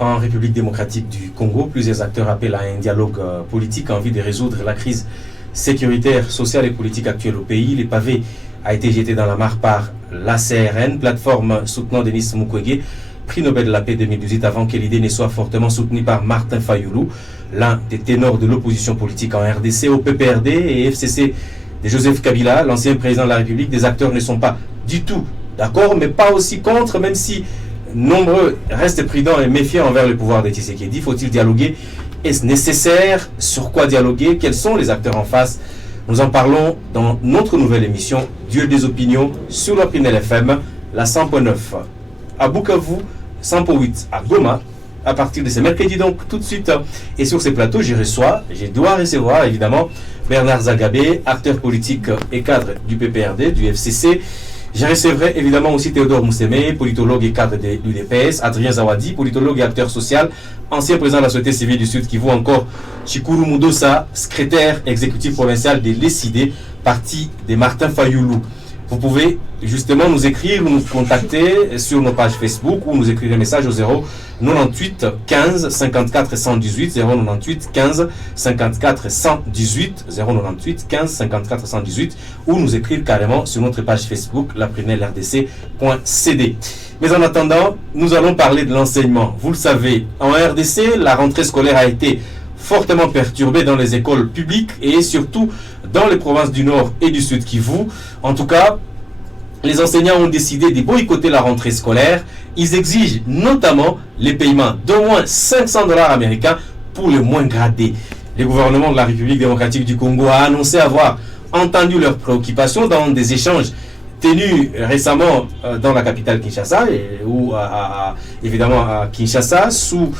En République démocratique du Congo, plusieurs acteurs appellent à un dialogue politique en vue de résoudre la crise sécuritaire, sociale et politique actuelle au pays. Le pavé a été jeté dans la mare par l'ACRN, plateforme soutenant Denis Mukwege, prix Nobel de la paix 2018, avant que l'idée ne soit fortement soutenue par Martin Fayulu, l'un des ténors de l'opposition politique en RDC, au PPRD et FCC de Joseph Kabila, l'ancien président de la République. Des acteurs ne sont pas du tout d'accord, mais pas aussi contre, même si nombreux restent prudents et méfiants envers le pouvoir de Tshisekedi. Faut-il dialoguer? Est-ce nécessaire? Sur quoi dialoguer? Quels sont les acteurs en face? Nous en parlons dans notre nouvelle émission Dieu des opinions sur la Prunelle FM, la 100.9 à Bukavu, 100.8 à Goma, à partir de ce mercredi. Donc tout de suite, et sur ces plateaux, je dois recevoir évidemment Bernard Zagabé, acteur politique et cadre du PPRD, du FCC. Je recevrai évidemment aussi Théodore Mousseme, politologue et cadre de l'UDPS, Adrien Zawadi, politologue et acteur social, ancien président de la société civile du Sud Kivu, encore Chikuru Mudosa, secrétaire exécutif provincial de l'ECID, parti de Martin Fayulu. Vous pouvez justement nous écrire ou nous contacter sur nos pages Facebook ou nous écrire un message au 098 15 54 118, 098 15 54 118, 098 15 54 118, ou nous écrire carrément sur notre page Facebook, laprenelrdc.cd. Mais en attendant, nous allons parler de l'enseignement. Vous le savez, en RDC, la rentrée scolaire a été fortement perturbée dans les écoles publiques et surtout dans les provinces du Nord et du Sud Kivu. En tout cas, les enseignants ont décidé de boycotter la rentrée scolaire. Ils exigent notamment les paiements d'au moins 500 $ américains pour les moins gradés. Le gouvernement de la République démocratique du Congo a annoncé avoir entendu leurs préoccupations dans des échanges tenus récemment dans la capitale Kinshasa, ou évidemment à Kinshasa, sous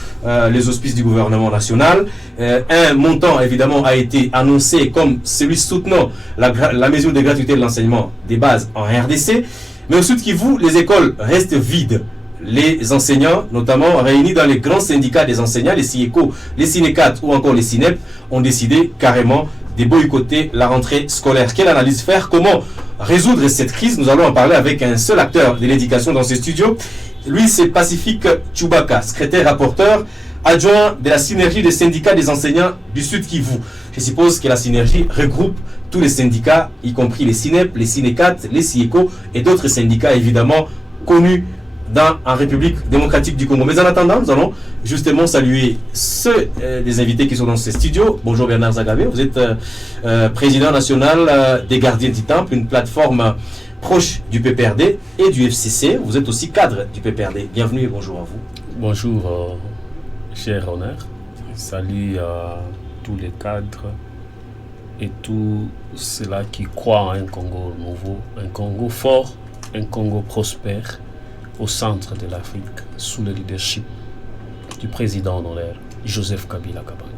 les auspices du gouvernement national. Un montant évidemment a été annoncé comme celui soutenant la mesure de gratuité de l'enseignement des bases en RDC. Mais au Sud Kivu, les écoles restent vides. Les enseignants, notamment réunis dans les grands syndicats des enseignants, les SIECO, les SINECAT ou encore les SINEP, ont décidé carrément de boycotter la rentrée scolaire. Quelle analyse faire? Comment résoudre cette crise? Nous allons en parler avec un seul acteur de l'éducation dans ce studio. Lui, c'est Pacifique Chubaka, secrétaire rapporteur adjoint de la synergie des syndicats des enseignants du Sud Kivu. Je suppose que la synergie regroupe tous les syndicats, y compris les SINEP, les SINECAT, les SIECO et d'autres syndicats évidemment connus en République démocratique du Congo. Mais en attendant, nous allons justement saluer ceux des invités qui sont dans ce studio. Bonjour Bernard Zagabé, vous êtes président national des Gardiens du Temple, une plateforme proche du PPRD et du FCC. Vous êtes aussi cadre du PPRD. Bienvenue et bonjour à vous. Bonjour, cher honneur. Salut à tous les cadres et tous ceux-là qui croient en un Congo nouveau, un Congo fort, un Congo prospère, au centre de l'Afrique, sous le leadership du président honoraire Joseph Kabila Kabange.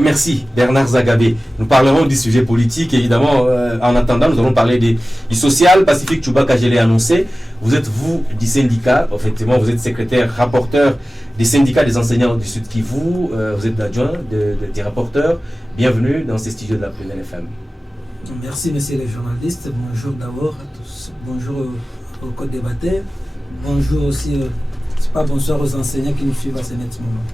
Merci Bernard Zagabé. Nous parlerons du sujet politique, évidemment. En attendant, nous allons parler du social. Pacifique Chubaka, je l'ai annoncé. Vous êtes du syndicat, effectivement, vous êtes secrétaire rapporteur des syndicats des enseignants du Sud Kivu. Vous êtes adjoint des rapporteurs. Bienvenue dans ces studios de la Prunelle FM. Merci, messieurs les journalistes. Bonjour d'abord à tous. Bonjour aux co-débatteurs. Bonjour aussi, c'est pas bonsoir aux enseignants qui nous suivent à ce net moment.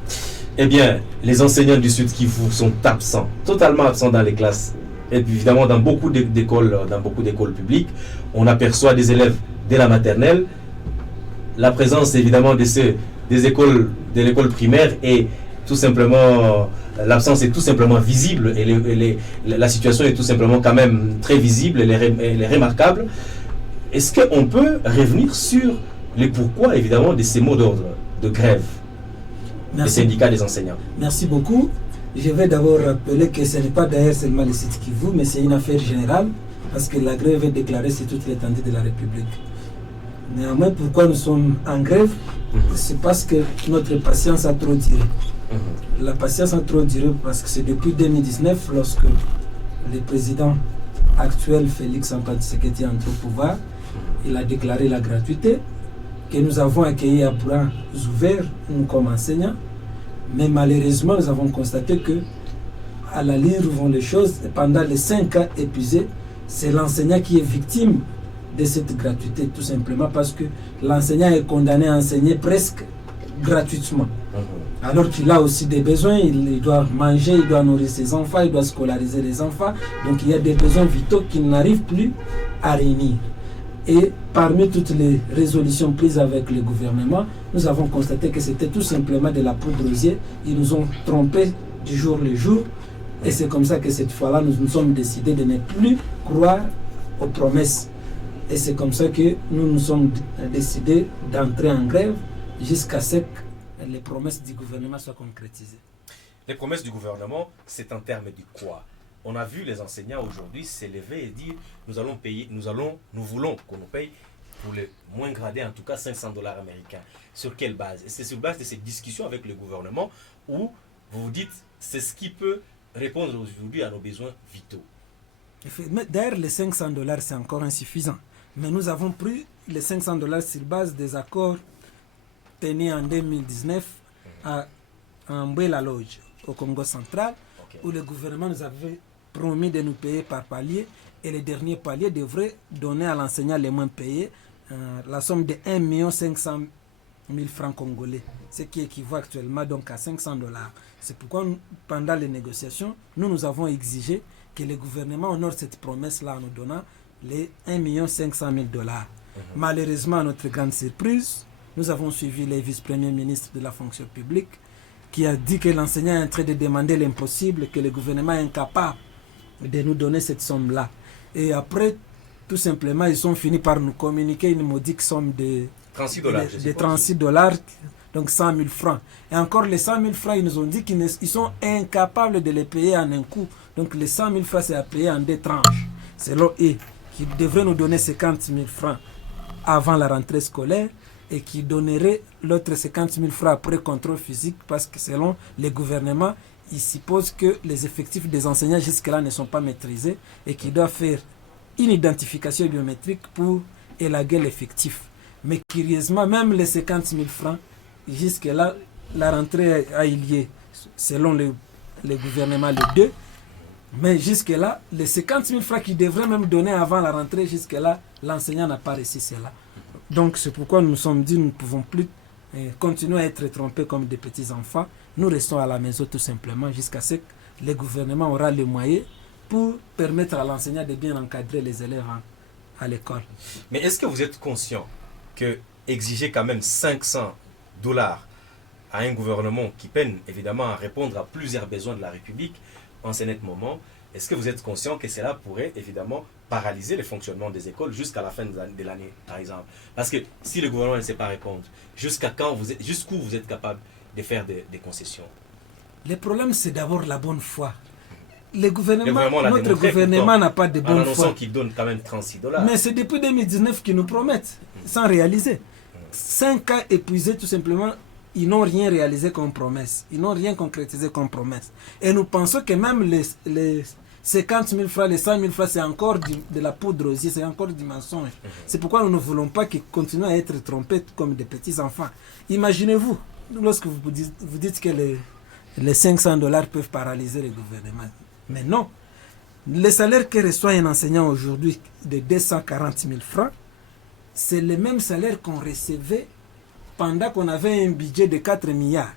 Eh bien, les enseignants du Sud Kivu sont absents, totalement absents dans les classes. Et puis évidemment, dans beaucoup d'écoles publiques, on aperçoit des élèves dès la maternelle. La présence évidemment de l'école primaire est tout simplement, l'absence est tout simplement visible et la situation est tout simplement quand même très visible, elle est remarquable. Est-ce qu'on peut revenir sur les pourquoi, évidemment, de ces mots d'ordre de grève des syndicats des enseignants? Merci beaucoup. Je vais d'abord rappeler que ce n'est pas d'ailleurs seulement le Sud Kivu, mais c'est une affaire générale, parce que la grève est déclarée sur toute l'étendue de la République. Néanmoins, pourquoi nous sommes en grève? C'est parce que notre patience a trop duré. La patience a trop duré parce que c'est depuis 2019, lorsque le président actuel, Félix Antoine Tshisekedi, est entré au pouvoir, il a déclaré la gratuité, que nous avons accueilli à bras ouverts, nous comme enseignants. Mais malheureusement, nous avons constaté que, à la ligne où vont les choses, pendant les 5 ans épuisés, c'est l'enseignant qui est victime de cette gratuité, tout simplement parce que l'enseignant est condamné à enseigner presque gratuitement. Alors qu'il a aussi des besoins, il doit manger, il doit nourrir ses enfants, il doit scolariser les enfants. Donc il y a des besoins vitaux qu'il n'arrive plus à réunir. Et parmi toutes les résolutions prises avec le gouvernement, nous avons constaté que c'était tout simplement de la poudre aux yeux. Ils nous ont trompés du jour le jour. Et c'est comme ça que cette fois-là, nous nous sommes décidés de ne plus croire aux promesses. Et c'est comme ça que nous nous sommes décidés d'entrer en grève jusqu'à ce que les promesses du gouvernement soient concrétisées. Les promesses du gouvernement, c'est en termes de quoi? On a vu les enseignants aujourd'hui s'élever et dire nous voulons qu'on nous paye pour les moins gradés, en tout cas $500 américains. Sur quelle base? Et c'est sur base de cette discussion avec le gouvernement où vous vous dites c'est ce qui peut répondre aujourd'hui à nos besoins vitaux. D'ailleurs, les $500 c'est encore insuffisant. Mais nous avons pris les $500 sur base des accords tenus en 2019 à Mboué-la-Loge, au Congo central, où le gouvernement nous avait promis de nous payer par palier, et les derniers paliers devraient donner à l'enseignant les moins payés la somme de 1 500 000 francs congolais, ce qui équivaut actuellement donc à $500. C'est pourquoi pendant les négociations, nous avons exigé que le gouvernement honore cette promesse-là en nous donnant les 1 500 000 $. Malheureusement, à notre grande surprise, nous avons suivi le vice-premier ministre de la fonction publique qui a dit que l'enseignant est en train de demander l'impossible, que le gouvernement est incapable de nous donner cette somme-là. Et après, tout simplement, ils ont fini par nous communiquer une modique somme de $36, donc 100 000 francs. Et encore les 100 000 francs, ils nous ont dit qu'ils sont incapables de les payer en un coup. Donc les 100 000 francs, c'est à payer en 2 tranches. Selon eux, qui devraient nous donner 50 000 francs avant la rentrée scolaire et qui donnerait l'autre 50 000 francs après contrôle physique, parce que selon les gouvernements, ils supposent que les effectifs des enseignants jusque-là ne sont pas maîtrisés et qu'ils doivent faire une identification biométrique pour élaguer l'effectif. Mais curieusement, même les 50 000 francs, jusque-là, la rentrée a eu lieu selon le gouvernement le 2. Mais jusque-là, les 50 000 francs qu'ils devraient même donner avant la rentrée, jusque-là, l'enseignant n'a pas reçu cela. Donc c'est pourquoi nous nous sommes dit nous ne pouvons plus continuer à être trompés comme des petits-enfants. Nous restons à la maison tout simplement jusqu'à ce que le gouvernement aura les moyens pour permettre à l'enseignant de bien encadrer les élèves à l'école. Mais est-ce que vous êtes conscient que exiger quand même $500 à un gouvernement qui peine évidemment à répondre à plusieurs besoins de la République en ce net moment, est-ce que vous êtes conscient que cela pourrait évidemment paralyser le fonctionnement des écoles jusqu'à la fin de l'année, par exemple? Parce que si le gouvernement ne sait pas répondre, jusqu'où vous êtes capable de faire des concessions? Le problème, c'est d'abord la bonne foi. Notre gouvernement n'a pas de bonne foi. En annonçant qu'il donne quand même $36. Mais c'est depuis 2019 qu'ils nous promettent, sans réaliser. 5 ans épuisés, tout simplement, ils n'ont rien réalisé comme promesse. Ils n'ont rien concrétisé comme promesse. Et nous pensons que même les 50 000 francs, les 100 000 francs, c'est encore de la poudre aux yeux, c'est encore du mensonge. C'est pourquoi nous ne voulons pas qu'ils continuent à être trompés comme des petits-enfants. Imaginez-vous, lorsque vous dites que les $500 peuvent paralyser le gouvernement. Mais non. Le salaire que reçoit un enseignant aujourd'hui de 240 000 francs, c'est le même salaire qu'on recevait pendant qu'on avait un budget de 4 milliards.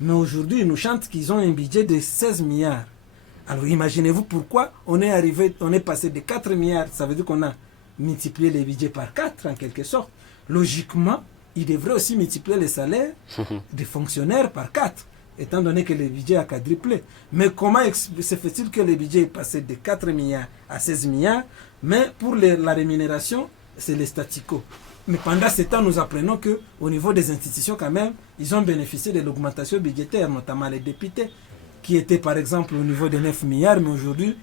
Mais aujourd'hui, ils nous chantent qu'ils ont un budget de 16 milliards. Alors imaginez-vous pourquoi on est passé de 4 milliards, ça veut dire qu'on a multiplié les budgets par 4 en quelque sorte. Logiquement, ils devraient aussi multiplier les salaires des fonctionnaires par 4, étant donné que le budget a quadruplé. Mais comment se fait-il que le budget est passé de 4 milliards à 16 milliards, mais pour la rémunération, c'est les statu quo. Mais pendant ce temps, nous apprenons qu'au niveau des institutions, quand même, ils ont bénéficié de l'augmentation budgétaire, notamment les députés, qui étaient par exemple au niveau de 9 milliards, mais aujourd'hui,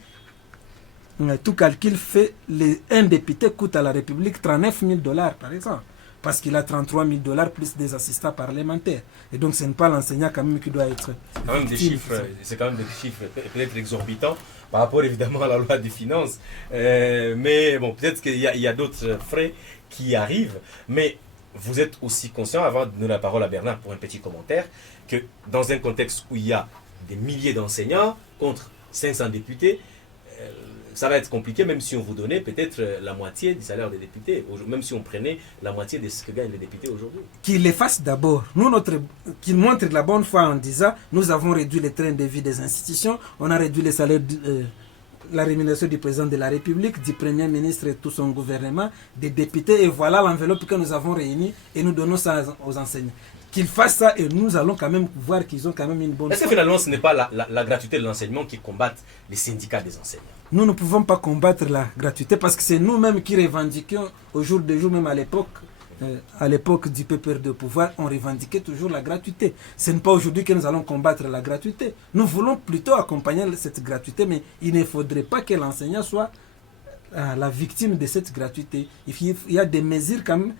tout calcul fait, un député coûte à la République $39 000 par exemple, parce qu'il a $33 000 plus des assistants parlementaires. Et donc ce n'est pas l'enseignant quand même qui doit être... C'est quand même des chiffres peut-être exorbitants par rapport évidemment à la loi des finances. Mais bon, peut-être qu'il y a d'autres frais qui arrivent, mais vous êtes aussi conscient, avant de donner la parole à Bernard pour un petit commentaire, que dans un contexte où il y a des milliers d'enseignants contre 500 députés, ça va être compliqué, même si on vous donnait peut-être la moitié du salaire des députés, même si on prenait la moitié de ce que gagnent les députés aujourd'hui. Qu'il les fasse d'abord. Qu'il montre de la bonne foi en disant, nous avons réduit les trains de vie des institutions, on a réduit les salaires, la rémunération du président de la République, du Premier ministre et tout son gouvernement, des députés, et voilà l'enveloppe que nous avons réunie et nous donnons ça aux enseignants. Qu'ils fassent ça et nous allons quand même voir qu'ils ont quand même une bonne foi. Est-ce que finalement ce n'est pas la gratuité de l'enseignement qui combatte les syndicats des enseignants? Nous ne pouvons pas combattre la gratuité parce que c'est nous-mêmes qui revendiquons au jour de jour, même à l'époque du PPR de pouvoir, on revendiquait toujours la gratuité. Ce n'est pas aujourd'hui que nous allons combattre la gratuité. Nous voulons plutôt accompagner cette gratuité, mais il ne faudrait pas que l'enseignant soit la victime de cette gratuité. Il y a des mesures quand même.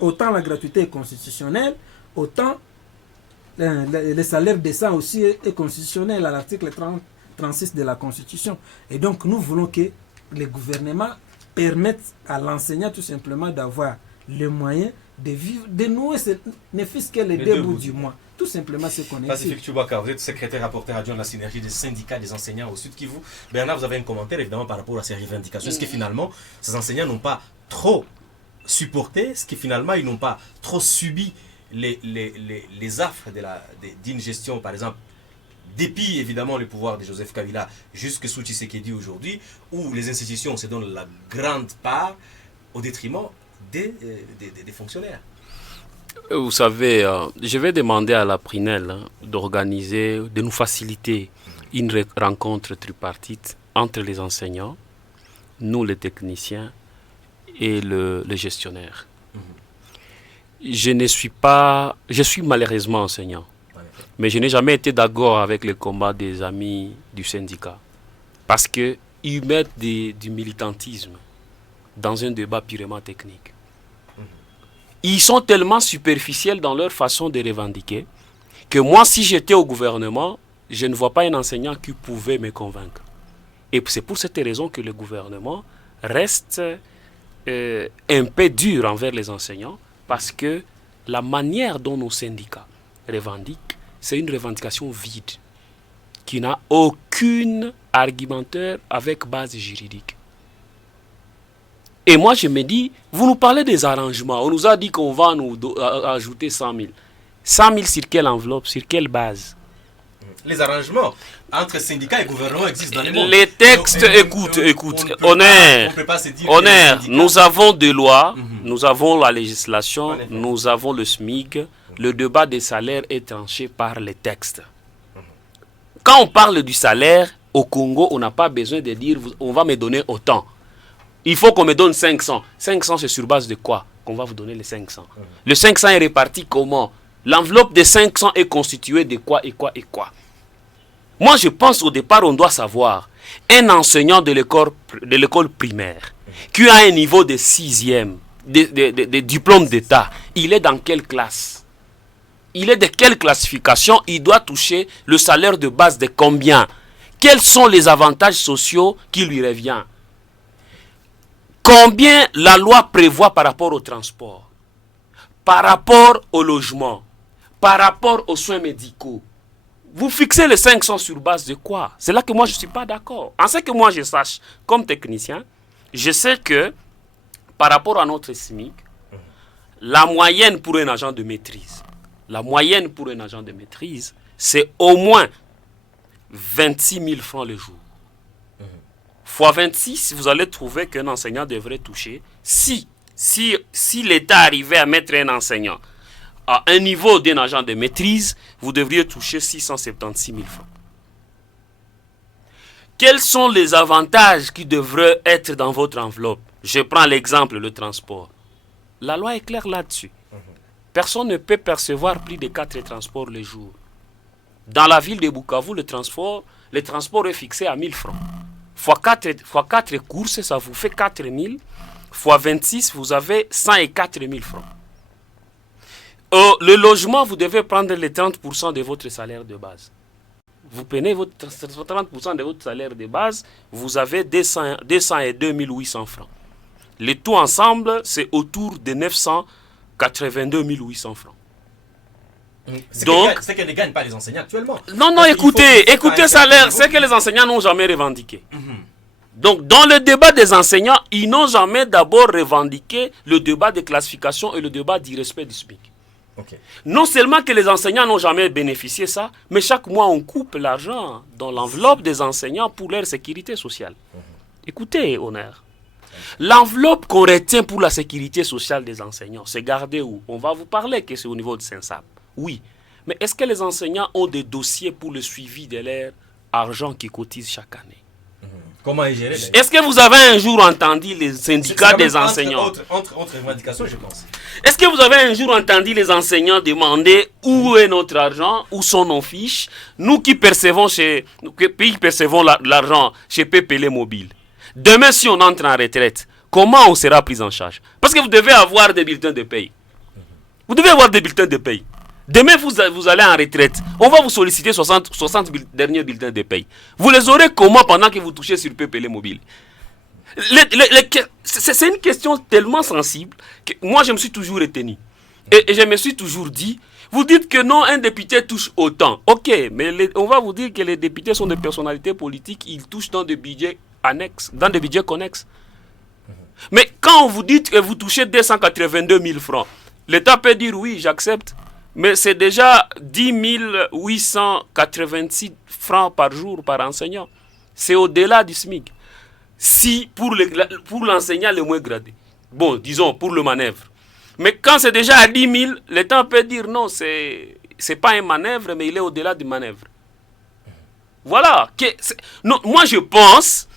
Autant la gratuité est constitutionnelle, autant le salaire décent aussi est constitutionnel à l'article 36 de la Constitution. Et donc nous voulons que les gouvernements permettent à l'enseignant tout simplement d'avoir les moyens de vivre, de nouer, ne fût-ce que les deux bouts du mois. Tout simplement ce qu'on est. Pacifique Chubaka, vous êtes secrétaire rapporteur adjoint de la synergie des syndicats des enseignants au Sud Kivu. Bernard, vous avez un commentaire évidemment par rapport à ces revendications. Est-ce que finalement, ces enseignants n'ont pas trop supporté? Est-ce que finalement, ils n'ont pas trop subi les affres d'une gestion, par exemple, dépit évidemment le pouvoir de Joseph Kabila jusque sous Tshisekedi aujourd'hui, où les institutions se donnent la grande part au détriment des fonctionnaires? Vous savez, je vais demander à la Prinel d'organiser, de nous faciliter une rencontre tripartite entre les enseignants, nous les techniciens et le gestionnaire. Je suis malheureusement enseignant, mais je n'ai jamais été d'accord avec le combat des amis du syndicat. Parce qu'ils mettent du militantisme dans un débat purement technique. Ils sont tellement superficiels dans leur façon de revendiquer que moi, si j'étais au gouvernement, je ne vois pas un enseignant qui pouvait me convaincre. Et c'est pour cette raison que le gouvernement reste un peu dur envers les enseignants, parce que la manière dont nos syndicats revendiquent, c'est une revendication vide, qui n'a aucun argumentaire avec base juridique. Et moi, je me dis, vous nous parlez des arrangements. On nous a dit qu'on va nous ajouter 100 000. 100 000 sur quelle enveloppe, sur quelle base? Les arrangements entre syndicats et gouvernement existent dans le monde. Les textes, écoute, honneur, nous avons des lois, nous avons la législation, nous avons le SMIC. Le débat des salaires est tranché par les textes. Quand on parle du salaire, au Congo, on n'a pas besoin de dire, on va me donner autant. Il faut qu'on me donne 500. 500, c'est sur base de quoi qu'on va vous donner les 500? Le 500 est réparti comment? L'enveloppe de 500 est constituée de quoi et quoi et quoi? Moi, je pense au départ, on doit savoir, un enseignant de l'école primaire qui a un niveau de 6e, de diplôme d'État, il est dans quelle classe? Il est de quelle classification? Il doit toucher le salaire de base de combien? Quels sont les avantages sociaux qui lui reviennent? Combien la loi prévoit par rapport au transport, par rapport au logement, par rapport aux soins médicaux? Vous fixez les 500 sur base de quoi? C'est là que moi je ne suis pas d'accord. En ce que moi je sache, comme technicien, je sais que par rapport à notre SMIC, la moyenne pour un agent de maîtrise, c'est au moins 26 000 francs le jour. Fois 26, vous allez trouver qu'un enseignant devrait toucher, si l'État arrivait à mettre un enseignant à un niveau d'un agent de maîtrise, vous devriez toucher 676 000 francs. Quels sont les avantages qui devraient être dans votre enveloppe? Je prends l'exemple, le transport. La loi est claire là-dessus. Personne ne peut percevoir plus de 4 transports le jour. Dans la ville de Bukavu, le transport est fixé à 1000 francs. Fois 4 courses, ça vous fait 4 000. Fois 26, vous avez 104 000 francs. Le logement, vous devez prendre les 30% de votre salaire de base. Vous prenez 30% de votre salaire de base, vous avez 202 800 francs. Le tout ensemble, c'est autour de 982 800 francs. C'est qu'elles ne gagnent pas les enseignants actuellement. Non, écoutez salaire, c'est que les enseignants n'ont jamais revendiqué. Donc, dans le débat des enseignants, ils n'ont jamais d'abord revendiqué le débat de classification et le débat du respect du SMIC. Okay. Non seulement que les enseignants n'ont jamais bénéficié de ça, mais chaque mois on coupe l'argent dans l'enveloppe des enseignants pour leur sécurité sociale. Écoutez, Honneur, l'enveloppe qu'on retient pour la sécurité sociale des enseignants, c'est gardé où? On va vous parler que c'est au niveau de Saint-Sab. Oui, mais est-ce que les enseignants ont des dossiers pour le suivi de leur argent qu'ils cotisent chaque année? Comment est géré? Est-ce que vous avez un jour entendu les syndicats des enseignants? Entre revendications, je pense. Est-ce que vous avez un jour entendu les enseignants demander où est notre argent, où sont nos fiches? Nous qui percevons l'argent chez PPL Mobile. Demain, si on entre en retraite, comment on sera pris en charge? Parce que vous devez avoir des bulletins de paye. Vous devez avoir des bulletins de paye. Demain, vous allez en retraite. On va vous solliciter 60 derniers bulletins de paye. Vous les aurez comment pendant que vous touchez sur PPL Mobile? C'est une question tellement sensible que moi, je me suis toujours retenu. Et je me suis toujours dit, vous dites que non, un député touche autant. Ok, mais on va vous dire que les députés sont des personnalités politiques, ils touchent dans des budgets annexes, dans des budgets connexes. Mais quand vous dites que vous touchez 282 000 francs, l'État peut dire oui, j'accepte. Mais c'est déjà 10 886 francs par jour par enseignant. C'est au-delà du SMIC. Si pour l'enseignant le moins gradé. Bon, disons, pour le manœuvre. Mais quand c'est déjà à 10 000, l'État peut dire non, c'est pas un manœuvre, mais il est au-delà du manœuvre. Voilà. Non, moi, je pense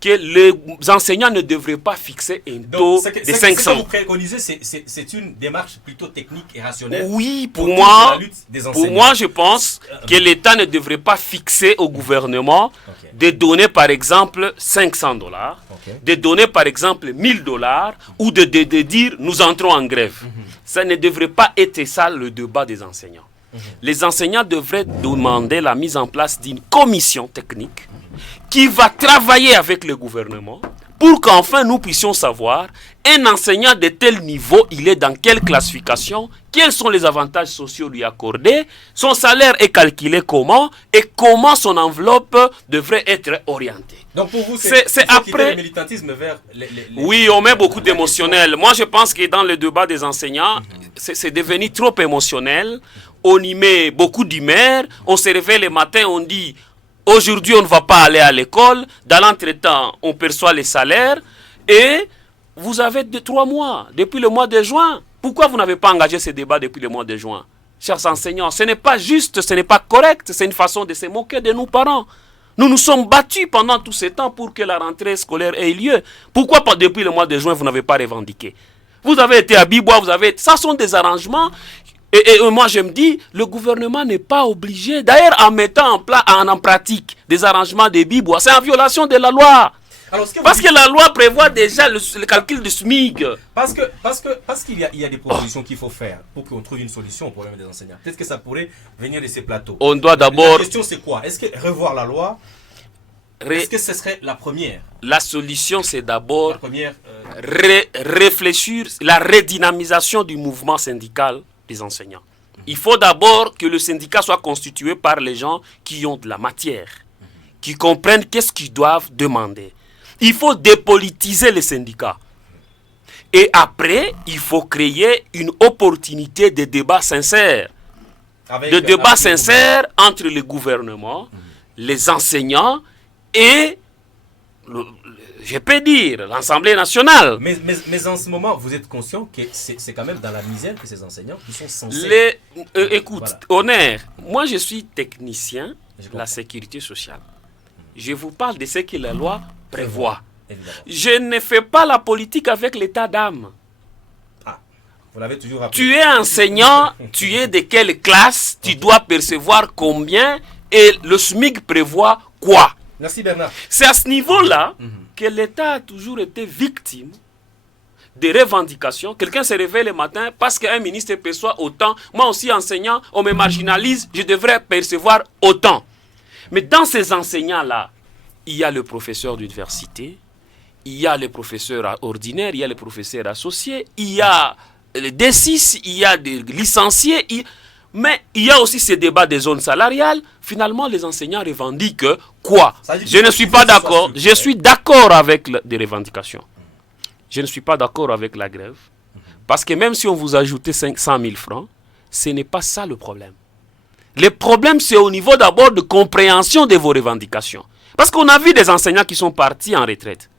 que les enseignants ne devraient pas fixer un taux de 500. Ce que vous préconisez, c'est une démarche plutôt technique et rationnelle. Oui, pour moi, je pense que l'État ne devrait pas fixer au gouvernement de donner par exemple $500, de donner par exemple $1000 ou de dire nous entrons en grève. Ça ne devrait pas être ça le débat des enseignants. Les enseignants devraient demander la mise en place d'une commission technique qui va travailler avec le gouvernement pour qu'enfin nous puissions savoir un enseignant de tel niveau, il est dans quelle classification, quels sont les avantages sociaux lui accordés, son salaire est calculé comment et comment son enveloppe devrait être orientée. Donc pour vous, c'est après le militantisme vers les... Oui, on met beaucoup d'émotionnel. Moi, je pense que dans le débat des enseignants, c'est devenu trop émotionnel. On y met beaucoup d'humeur. On se réveille le matin, on dit aujourd'hui, on ne va pas aller à l'école. Dans l'entretemps, on perçoit les salaires. Et vous avez 3 mois, depuis le mois de juin. Pourquoi vous n'avez pas engagé ce débat depuis le mois de juin? Chers enseignants, ce n'est pas juste, ce n'est pas correct. C'est une façon de se moquer de nos parents. Nous nous sommes battus pendant tout ce temps pour que la rentrée scolaire ait lieu. Pourquoi pas depuis le mois de juin, vous n'avez pas revendiqué? Vous avez été à Bibois, ça sont des arrangements. Et moi, je me dis, le gouvernement n'est pas obligé. D'ailleurs, en mettant en pratique des arrangements de Bibois, c'est en violation de la loi. Alors, parce que la loi prévoit déjà le calcul du SMIC. Parce qu'il y a des propositions qu'il faut faire pour qu'on trouve une solution au problème des enseignants. Peut-être que ça pourrait venir de ces plateaux. On doit d'abord... La question, c'est quoi? Est-ce que revoir la loi, est-ce que ce serait la première? La solution, c'est d'abord réfléchir la redynamisation du mouvement syndical des enseignants. Il faut d'abord que le syndicat soit constitué par les gens qui ont de la matière, qui comprennent qu'est-ce qu'ils doivent demander. Il faut dépolitiser les syndicats. Et après, il faut créer une opportunité de débat sincère. De débat sincère entre le gouvernement, les enseignants et, je peux dire, l'Assemblée nationale. Mais en ce moment, vous êtes conscient que c'est quand même dans la misère que ces enseignants qui sont censés... Écoute, Honneur, moi je suis technicien de la sécurité sociale. Je vous parle de ce que la loi prévoit. Je ne fais pas la politique avec l'état d'âme. Ah, vous l'avez toujours rappelé. Tu es enseignant, tu es de quelle classe, tu dois percevoir combien et le SMIC prévoit quoi. Merci Bernard. C'est à ce niveau-là que l'État a toujours été victime des revendications. Quelqu'un se réveille le matin parce qu'un ministre perçoit autant. Moi aussi enseignant, on me marginalise, je devrais percevoir autant. Mais dans ces enseignants-là, il y a le professeur d'université, il y a les professeurs ordinaires, il y a les professeurs associés, il y a les D6, il y a des licenciés. Mais il y a aussi ces débats des zones salariales. Finalement, les enseignants revendiquent quoi? Je ne suis pas d'accord. Je suis d'accord avec des revendications. Je ne suis pas d'accord avec la grève. Parce que même si on vous ajoute 500 000 francs, ce n'est pas ça le problème. Le problème, c'est au niveau d'abord de compréhension de vos revendications. Parce qu'on a vu des enseignants qui sont partis en retraite.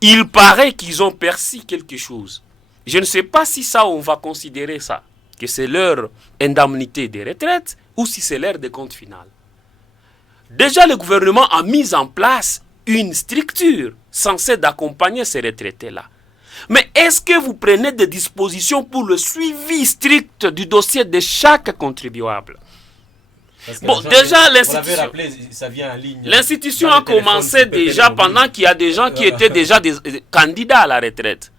Il paraît qu'ils ont perçu quelque chose. Je ne sais pas si ça, on va considérer ça, que c'est leur indemnité de retraite ou si c'est leur décompte final. Déjà, le gouvernement a mis en place une structure censée d'accompagner ces retraités-là. Mais est-ce que vous prenez des dispositions pour le suivi strict du dossier de chaque contribuable? Bon, déjà, l'institution a commencé déjà pendant qu'il y a des gens qui étaient déjà des candidats à la retraite.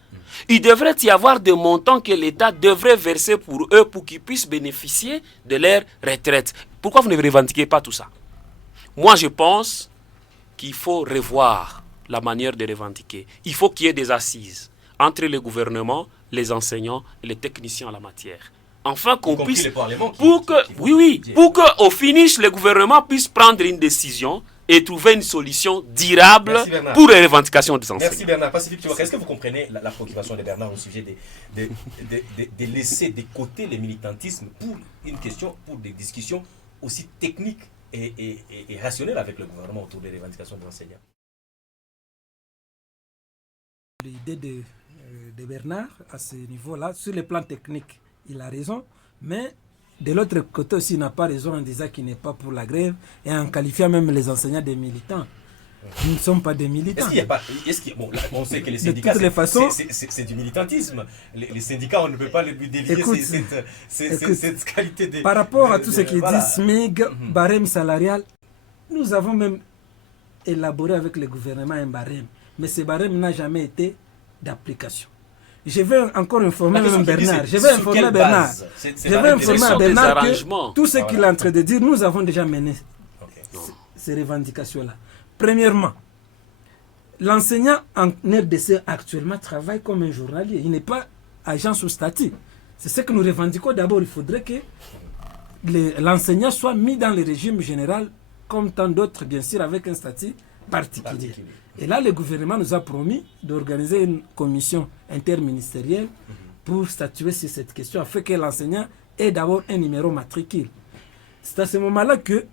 Il devrait y avoir des montants que l'État devrait verser pour eux pour qu'ils puissent bénéficier de leur retraite. Pourquoi vous ne revendiquez pas tout ça? Moi, je pense qu'il faut revoir la manière de revendiquer. Il faut qu'il y ait des assises entre le gouvernement, les enseignants et les techniciens en la matière. Enfin qu'on puisse, pour qu'au finish, le gouvernement puisse prendre une décision et trouver une solution durable pour les revendications des enseignants. Merci Bernard. Pacifique, est-ce que vous comprenez la préoccupation de Bernard au sujet de laisser de côté le militantisme pour une question, pour des discussions aussi techniques et rationnelles avec le gouvernement autour des revendications des enseignants? L'idée de Bernard à ce niveau-là, sur le plan technique, il a raison, mais de l'autre côté aussi, il n'a pas raison en disant qu'il n'est pas pour la grève et en qualifiant même les enseignants des militants. Nous ne sommes pas des militants. Est-ce qu'il y a pas, bon, là, on sait que les syndicats, c'est du militantisme. Les syndicats, on ne peut pas les délier cette qualité de... Par rapport à tout ce qui dit SMIG, barème salarial, nous avons même élaboré avec le gouvernement un barème. Mais ce barème n'a jamais été d'application. Je vais encore informer Bernard. Je vais informer Bernard. Je vais informer Bernard que tout ce qu'il est en train de dire, nous avons déjà mené ces revendications-là. Premièrement, l'enseignant en RDC actuellement travaille comme un journalier. Il n'est pas agent sous statut. C'est ce que nous revendiquons. D'abord, il faudrait que l'enseignant soit mis dans le régime général, comme tant d'autres, bien sûr, avec un statut particulier. Et là, le gouvernement nous a promis d'organiser une commission interministérielle pour statuer sur cette question, afin que l'enseignant ait d'abord un numéro matricule. C'est à ce moment-là que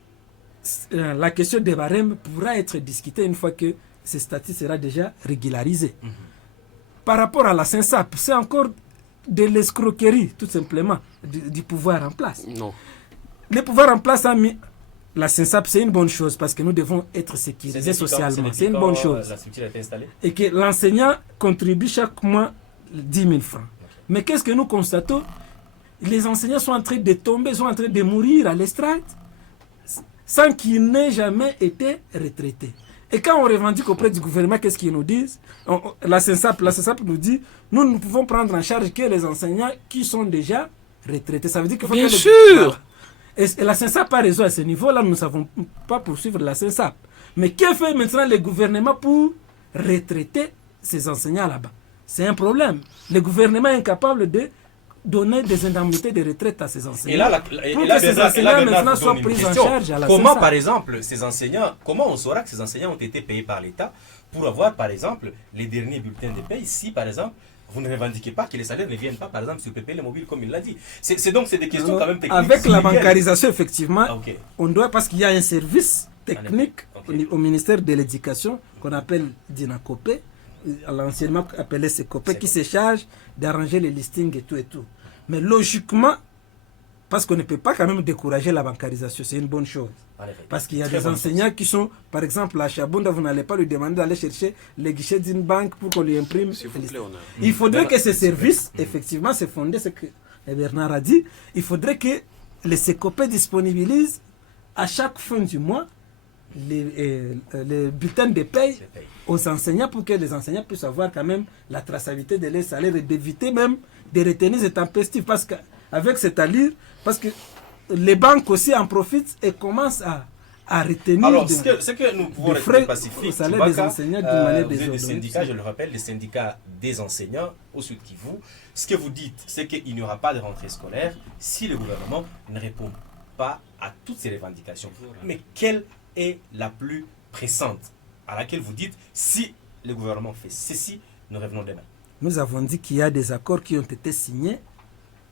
la question des barèmes pourra être discutée une fois que ce statut sera déjà régularisé. Par rapport à la SINSAP, c'est encore de l'escroquerie, tout simplement, du pouvoir en place. Non. Le pouvoir en place a mis... La SINSAP, c'est une bonne chose parce que nous devons être sécurisés socialement. C'est une bonne chose. La structure a été installée. Et que l'enseignant contribue chaque mois 10 000 francs. Mais qu'est-ce que nous constatons? Les enseignants sont en train de tomber, sont en train de mourir à l'estrade sans qu'ils n'aient jamais été retraités. Et quand on revendique auprès du gouvernement, qu'est-ce qu'ils nous disent? La SINSAP nous dit, nous ne pouvons prendre en charge que les enseignants qui sont déjà retraités. Ça veut dire qu'il faut Bien sûr. Et la SINSAP a raison à ce niveau-là, nous ne savons pas poursuivre la SINSAP. Mais que fait maintenant le gouvernement pour retraiter ces enseignants là-bas? C'est un problème. Le gouvernement est incapable de donner des indemnités de retraite à ces enseignants. Et là, ces enseignants maintenant soient pris en charge à la comment, SINSAP. E par exemple, comment on saura que ces enseignants ont été payés par l'État pour avoir, par exemple, les derniers bulletins de paye, si, par exemple, vous ne revendiquez pas que les salaires ne viennent pas, par exemple, sur PPL mobile, comme il l'a dit. C'est des questions quand même techniques. Avec la bancarisation, effectivement, on doit, parce qu'il y a un service technique au ministère de l'Éducation qu'on appelle DINACOPé, l'anciennement appelé SECOPé, qui se charge d'arranger les listings et tout. Mais logiquement, parce qu'on ne peut pas quand même décourager la bancarisation, c'est une bonne chose. Parce qu'il y a des enseignants qui sont, par exemple, à Chabunda, vous n'allez pas lui demander d'aller chercher les guichets d'une banque pour qu'on lui imprime. Il faudrait que ce service, effectivement, c'est fondé, ce que Bernard a dit, il faudrait que les SECOPé disponibilisent à chaque fin du mois les bulletins de paye aux enseignants pour que les enseignants puissent avoir quand même la traçabilité de leurs salaires et d'éviter même de retenir ces tempestives. Parce qu'avec cette allure, parce que les banques aussi en profitent et commencent à retenir Alors, ce que nous pouvons des frais rester pacifiques, au salaire des enseignants d'une manière vous êtes des désordonnée. syndicats, je le rappelle, les syndicats des enseignants au Sud Kivu. Ce que vous dites, c'est qu'il n'y aura pas de rentrée scolaire si le gouvernement ne répond pas à toutes ces revendications. Mais quelle est la plus pressante à laquelle vous dites, si le gouvernement fait ceci, nous revenons demain? Nous avons dit qu'il y a des accords qui ont été signés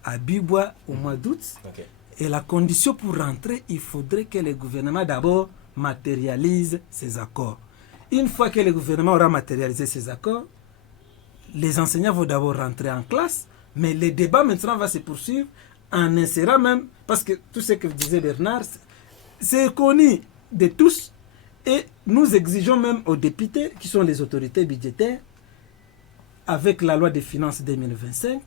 à Bibois au mois d'août. Okay. Et la condition pour rentrer, il faudrait que le gouvernement d'abord matérialise ces accords. Une fois que le gouvernement aura matérialisé ces accords, les enseignants vont d'abord rentrer en classe, mais le débat maintenant va se poursuivre en insérant même, parce que tout ce que disait Bernard, c'est connu de tous, et nous exigeons même aux députés, qui sont les autorités budgétaires, avec la loi des finances 2025,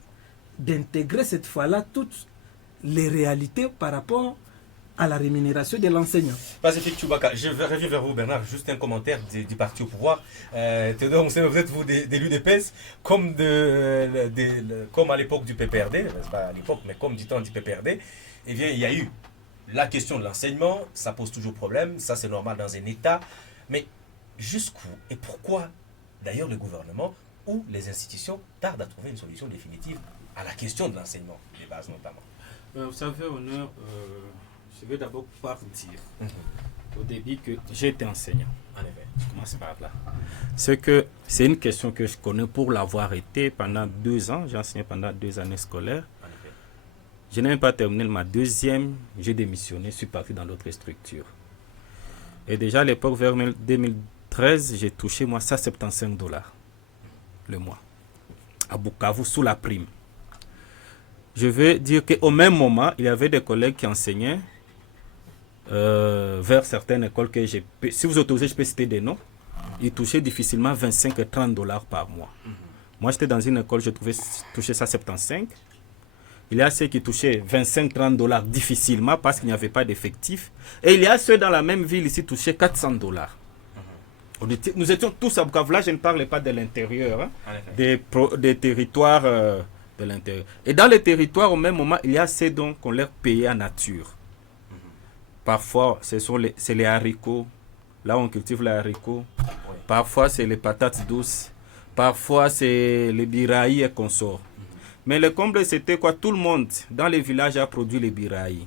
d'intégrer cette fois-là toutes les réalités par rapport à la rémunération de l'enseignant. Pacifique Chubaka, je vais revenir vers vous, Bernard. Juste un commentaire du parti au pouvoir. Théodore, vous êtes vous des l'UDPS, comme à l'époque du PPRD, pas à l'époque, mais comme du temps du PPRD. Eh bien, il y a eu la question de l'enseignement, ça pose toujours problème, ça c'est normal dans un État. Mais jusqu'où et pourquoi, d'ailleurs, le gouvernement ou les institutions tardent à trouver une solution définitive à la question de l'enseignement, les bases notamment? Vous savez, Honneur, je vais d'abord pouvoir dire au début que j'ai été enseignant. En effet. Je commence par là. C'est une question que je connais pour l'avoir été pendant 2 ans. J'ai enseigné pendant 2 années scolaires. En effet. Je n'ai même pas terminé ma deuxième. J'ai démissionné, je suis parti dans d'autres structures. Et déjà à l'époque, vers 2013, j'ai touché moi $175 le mois à Bukavu sous la prime. Je veux dire qu'au même moment, il y avait des collègues qui enseignaient vers certaines écoles que j'ai. Si vous autorisez, je peux citer des noms. Ils touchaient difficilement 25 et $30 par mois. Moi, j'étais dans une école, je touchais ça 75. Il y a ceux qui touchaient 25-30 $ difficilement parce qu'il n'y avait pas d'effectif. Et il y a ceux dans la même ville ici qui touchaient $400. Nous étions tous à Bukavu. Là, je ne parlais pas de l'intérieur, hein, des territoires de l'intérieur. Et dans les territoires, au même moment, il y a ces dons qu'on leur payait en nature. Parfois, c'est les haricots. Là, on cultive les haricots. Parfois, c'est les patates douces. Parfois, c'est les biraïs et consorts. Mais le comble, c'était quoi? Tout le monde dans les villages a produit les biraïs,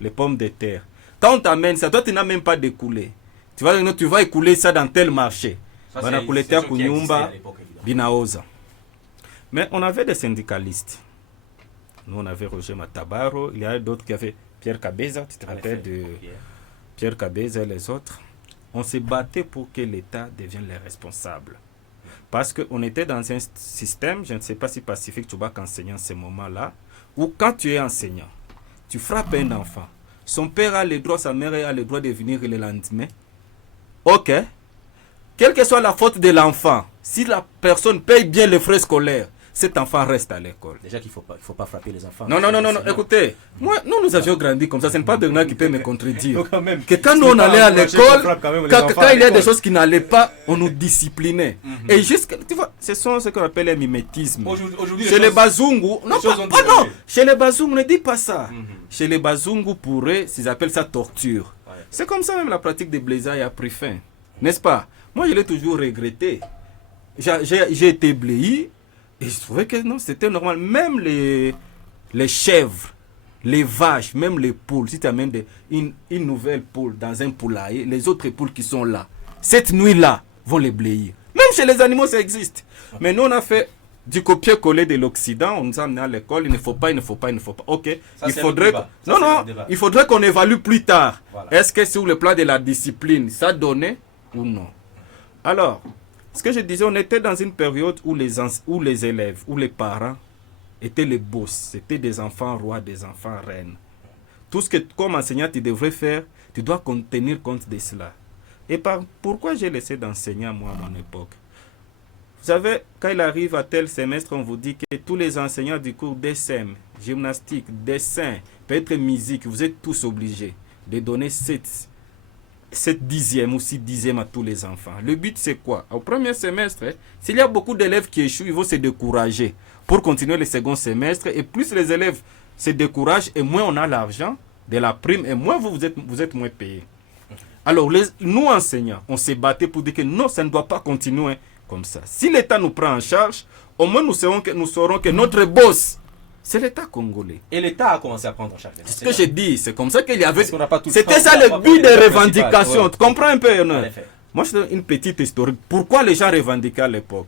les pommes de terre. Quand on t'amène ça, toi, tu n'as même pas découlé. Tu vas écouler ça dans tel marché. Ça, c'est ce qui existait à l'époque, évidemment. Binaosa. Mais on avait des syndicalistes. Nous, on avait Roger Matabaro. Il y a d'autres qui avaient Pierre Kabeza. Tu te rappelles de Pierre Kabeza et les autres. On s'est battu pour que l'État devienne les responsables. Parce qu'on était dans un système, je ne sais pas si Pacifique Chubak enseignait en ce moment-là, où quand tu es enseignant, tu frappes un enfant. Son père a le droit, sa mère a le droit de venir le lendemain. Ok. Quelle que soit la faute de l'enfant, si la personne paye bien les frais scolaires, cet enfant reste à l'école. Déjà qu'il ne faut pas frapper les enfants. Non, écoutez, nous avions grandi comme ça, ce n'est pas Bernard qui peut me contredire. Quand même, que quand nous on allait à l'école, quand il y a des choses qui n'allaient pas, on nous disciplinait. Et jusqu'à, tu vois, ce sont ce qu'on appelle les mimétismes. Chez les Bazungu, chez les Bazungu, ne dis pas ça. Chez les Bazungu, pour eux, ils appellent ça torture. Ouais. C'est comme ça même la pratique des blaisailles a pris fin. N'est-ce pas? Moi, je l'ai toujours regretté. J'ai été bléi. Et je trouvais que non, c'était normal. Même les chèvres, les vaches, même les poules, si tu amènes une nouvelle poule dans un poulailler, les autres poules qui sont là, cette nuit-là, vont les bléir. Même chez les animaux, ça existe. Mais nous, on a fait du copier-coller de l'Occident. On nous a amené à l'école. Il ne faut pas. Ok. Ça, il faudrait qu'on évalue plus tard. Voilà. Est-ce que sur le plan de la discipline, ça donnait ou non? Alors, ce que je disais, on était dans une période où les élèves, où les parents étaient les boss. C'était des enfants rois, des enfants reines. Tout ce que, comme enseignant, tu devrais faire, tu dois tenir compte de cela. Et pourquoi j'ai laissé d'enseigner, moi, à mon époque? Vous savez, quand il arrive à tel semestre, on vous dit que tous les enseignants du cours DSM, gymnastique, dessin, peut-être musique, vous êtes tous obligés de donner 7 dixièmes ou 6 dixièmes à tous les enfants. Le but, c'est quoi? Au premier semestre, s'il y a beaucoup d'élèves qui échouent, ils vont se décourager pour continuer le second semestre. Et plus les élèves se découragent, et moins on a l'argent de la prime, et moins vous êtes moins payé. Alors, nous enseignants, on s'est battu pour dire que non, ça ne doit pas continuer comme ça. Si l'État nous prend en charge, au moins nous saurons que notre boss, c'est l'État congolais. Et l'État a commencé à prendre en charge. C'est ce que j'ai dit, c'est comme ça qu'il y avait... C'était C'était ça le but des revendications. Ouais. Tu comprends un peu, non? En effet. Moi, je te donne une petite historique. Pourquoi les gens revendiquaient à l'époque?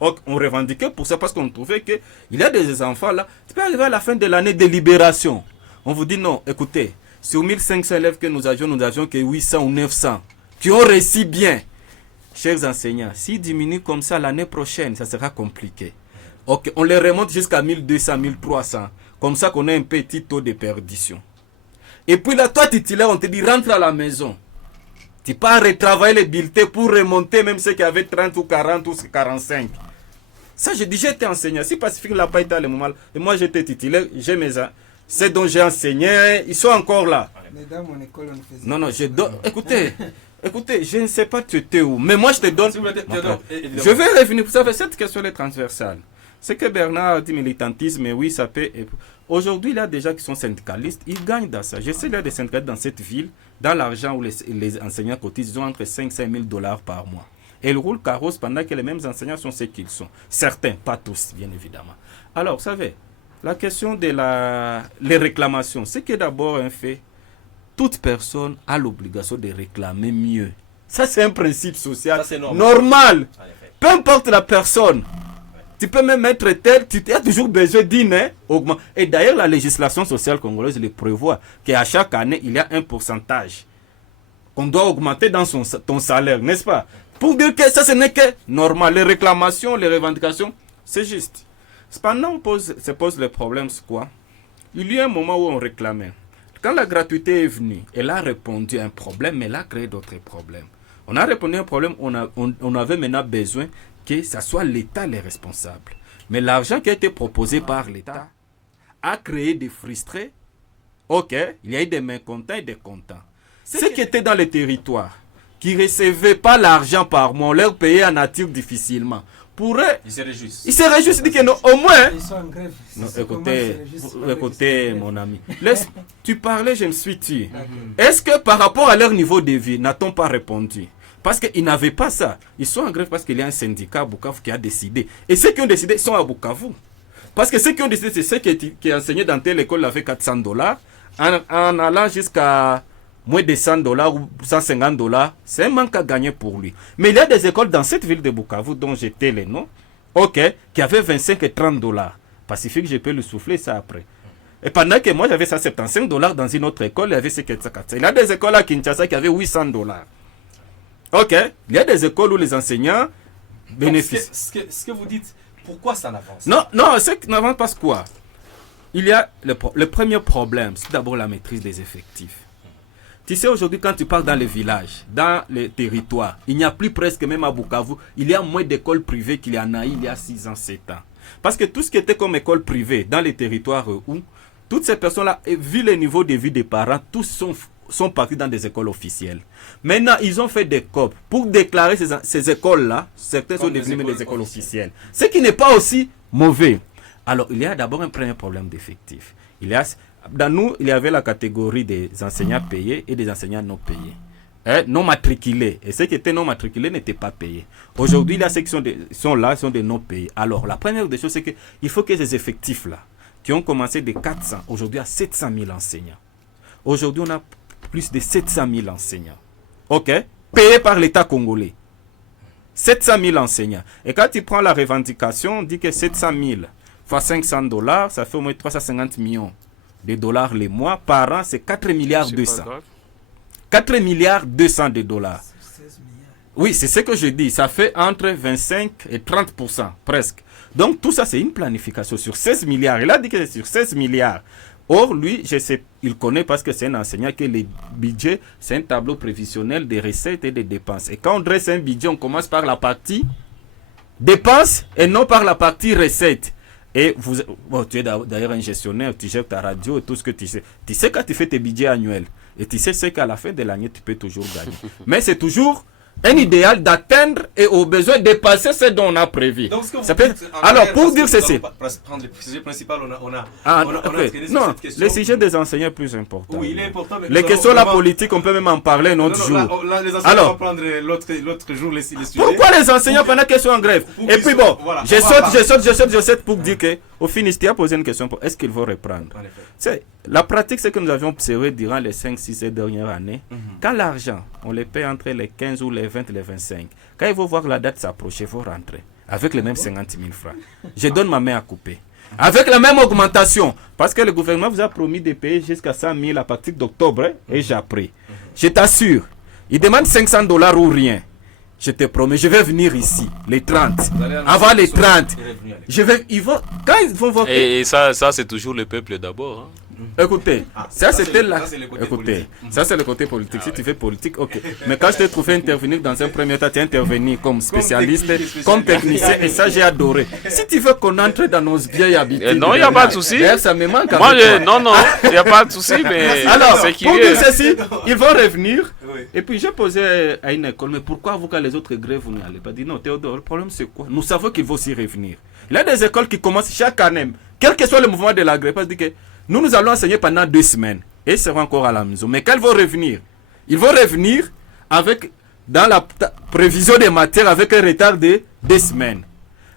On revendiquait pour ça parce qu'on trouvait qu'il y a des enfants là. Tu peux arriver à la fin de l'année de libération. On vous dit non, écoutez, sur 1500 élèves que nous avions que 800 ou 900 qui ont réussi bien. Chers enseignants, s'ils diminuent comme ça l'année prochaine, ça sera compliqué. Ok, on les remonte jusqu'à 1200, 1300. Comme ça qu'on a un petit taux de perdition. Et puis là, toi, titulaire, on te dit rentre à la maison. Tu pars retravailler les bulletins pour remonter même ceux qui avaient 30 ou 40 ou 45. Ça, je dis, j'étais enseignant. Si Pacifique n'a pas été à le moment, et moi j'étais titulaire, j'ai mes... C'est dont j'ai enseigné, ils sont encore là. Mais dans mon école, on faisait... Non, je donne... Écoutez, je ne sais pas tu étais où, mais moi je te donne... Je vais revenir, vous savez, cette question est transversale. C'est que Bernard a dit militantisme, mais oui, ça peut... Aujourd'hui, il y a des gens qui sont syndicalistes, ils gagnent dans ça. Je sais qu'il y a des syndicalistes dans cette ville, dans l'argent où les enseignants cotisent, ils ont entre 5 000 $ par mois. Et ils roulent carrosse pendant que les mêmes enseignants sont ce qu'ils sont. Certains, pas tous, bien évidemment. Alors, vous savez, la question de les réclamations, c'est que d'abord un fait, toute personne a l'obligation de réclamer mieux. Ça, c'est un principe social normal. Peu importe la personne. Tu peux même être tel, tu as toujours besoin d'une augmentation. Et d'ailleurs, la législation sociale congolaise le prévoit qu'à chaque année, il y a un pourcentage qu'on doit augmenter dans ton salaire, n'est-ce pas? Pour dire que ça, ce n'est que normal. Les réclamations, les revendications, c'est juste. Cependant, se pose le problème, c'est quoi? Il y a un moment où on réclamait. Quand la gratuité est venue, elle a répondu à un problème, mais elle a créé d'autres problèmes. On a répondu à un problème, on avait maintenant besoin que ce soit l'État les responsables. Mais l'argent qui a été proposé par l'État a créé des frustrés. Ok, il y a eu des mécontents et des contents. Ceux qui étaient dans les territoires, qui ne recevaient pas l'argent par mois, on leur payait en nature difficilement. Pour eux, ils se réjouissent. Ils se réjouissent, ils disent que non, au moins... Ils sont en grève. Non, écoutez, mon ami. Tu parlais, je me suis tué. Est-ce que par rapport à leur niveau de vie, n'a-t-on pas répondu? Parce qu'ils n'avaient pas ça. Ils sont en grève parce qu'il y a un syndicat à Bukavu qui a décidé. Et ceux qui ont décidé sont à Bukavu. Parce que ceux qui ont décidé, c'est ceux qui enseignaient dans telle école avec $400, en allant jusqu'à moins de $100 ou $150. C'est un manque à gagner pour lui. Mais il y a des écoles dans cette ville de Bukavu dont j'étais les noms, qui avaient 25 et $30. Pacifique, je peux le souffler ça après. Et pendant que moi j'avais ça $75 dans une autre école, il y avait ce que ça. Il y a des écoles à Kinshasa qui avaient $800. Il y a des écoles où les enseignants bénéficient. Ce que vous dites, pourquoi ça n'avance? Non, ce qui n'avance pas, c'est quoi? Il y a le premier problème, c'est d'abord la maîtrise des effectifs. Tu sais, aujourd'hui, quand tu pars dans les villages, dans les territoires, il n'y a plus presque, même à Bukavu, il y a moins d'écoles privées qu'il y en a il y a 6 ans, 7 ans. Parce que tout ce qui était comme école privée dans les territoires où toutes ces personnes-là, vu le niveau de vie des parents, tous sont partis dans des écoles officielles. Maintenant, ils ont fait des COP. Pour déclarer ces écoles-là, certains sont devenus des écoles officielles. Ce qui n'est pas aussi mauvais. Alors, il y a d'abord un premier problème d'effectifs. Dans nous, il y avait la catégorie des enseignants payés et des enseignants non payés. Non matriculés. Et ceux qui étaient non matriculés n'étaient pas payés. Aujourd'hui, il y a ceux qui sont là, sont des non payés. Alors, la première des choses, c'est qu'il faut que ces effectifs-là, qui ont commencé de 400, aujourd'hui à 700 000 enseignants. Aujourd'hui, on a plus de 700 000 enseignants. Payés par l'État congolais. 700 000 enseignants. Et quand tu prends la revendication, on dit que 700 000 fois $500, ça fait au moins 350 millions de dollars les mois. Par an, c'est 4 milliards 200. 4 milliards 200 de dollars. Oui, c'est ce que je dis. Ça fait entre 25 et 30% presque. Donc tout ça, c'est une planification sur 16 milliards. Il a dit que c'est sur 16 milliards. Or, lui, je sais, il connaît parce que c'est un enseignant que le budget, c'est un tableau prévisionnel des recettes et des dépenses. Et quand on dresse un budget, on commence par la partie dépenses et non par la partie recettes. Et tu es d'ailleurs un gestionnaire, tu gères ta radio et tout ce que tu sais. Tu sais quand tu fais tes budgets annuels. Et tu sais qu'à la fin de l'année, tu peux toujours gagner. Mais c'est toujours un idéal d'atteindre et au besoin de dépasser ce dont on a prévu. Donc, ce que vous Ça peut... dites, en Alors, clair, pour parce dire que ceci. nous allons prendre le sujet principal, on a Ok. traité sur Non, cette question. le sujet des enseignants est plus important. Oui, il est important. Mais Les nous questions allons la vraiment- politique, on peut même en parler un Non, autre non, jour. là, les enseignants Alors, vont prendre l'autre jour les sujets. pourquoi les enseignants pendant qu'ils sont en grève? Pour Et qu'ils puis soient- bon, voilà, je on va saute pour dire que au Finistère, poser une question pour est-ce qu'ils vont reprendre? En effet. C'est la pratique, c'est que nous avions observé durant les 5-6 dernières années. Quand l'argent, on les paie entre les 15 ou les 20 et les 25. Quand ils vont voir la date s'approcher, il faut rentrer avec les mêmes 50 000 francs. Je donne ma main à couper. Avec la même augmentation, parce que le gouvernement vous a promis de payer jusqu'à 100 000 à partir d'octobre, et j'ai appris. Je t'assure, ils demandent $500 ou rien. Je te promets, je vais venir ici, les 30. Vous allez annoncer Avant les qu'ils sont 30. revenus à l'école. Je vais, ils vont, quand ils vont voir. Et ça c'est toujours le peuple d'abord. Hein. Écoutez, ça ça, c'était c'est- là. ça, c'est le côté Écoutez, politique. ça c'est le côté politique. Si tu fais politique, ok. Mais quand je t'ai trouvé intervenir dans un premier temps, tu es intervenu comme spécialiste, technicien, comme technicien, et ça j'ai adoré. Si tu veux qu'on entre dans nos vieilles habitudes. Non, il n'y a pas de souci. D'ailleurs, ça me manque. Moi, avec toi. non, il n'y a pas de souci, mais Alors, c'est qui pour est. dire ceci, ils vont revenir. Oui. Et puis j'ai posé à une école, mais pourquoi vous, quand les autres grèves, vous n'y allez pas? Dit non, Théodore, le problème c'est quoi? Nous savons qu'il faut aussi revenir. Il y a des écoles qui commencent chaque année, quel que soit le mouvement de la grève, parce que nous allons enseigner pendant 2 semaines. Et ils seront encore à la maison. Mais quand ils vont revenir, avec, dans la prévision des matières, avec un retard de 2 semaines.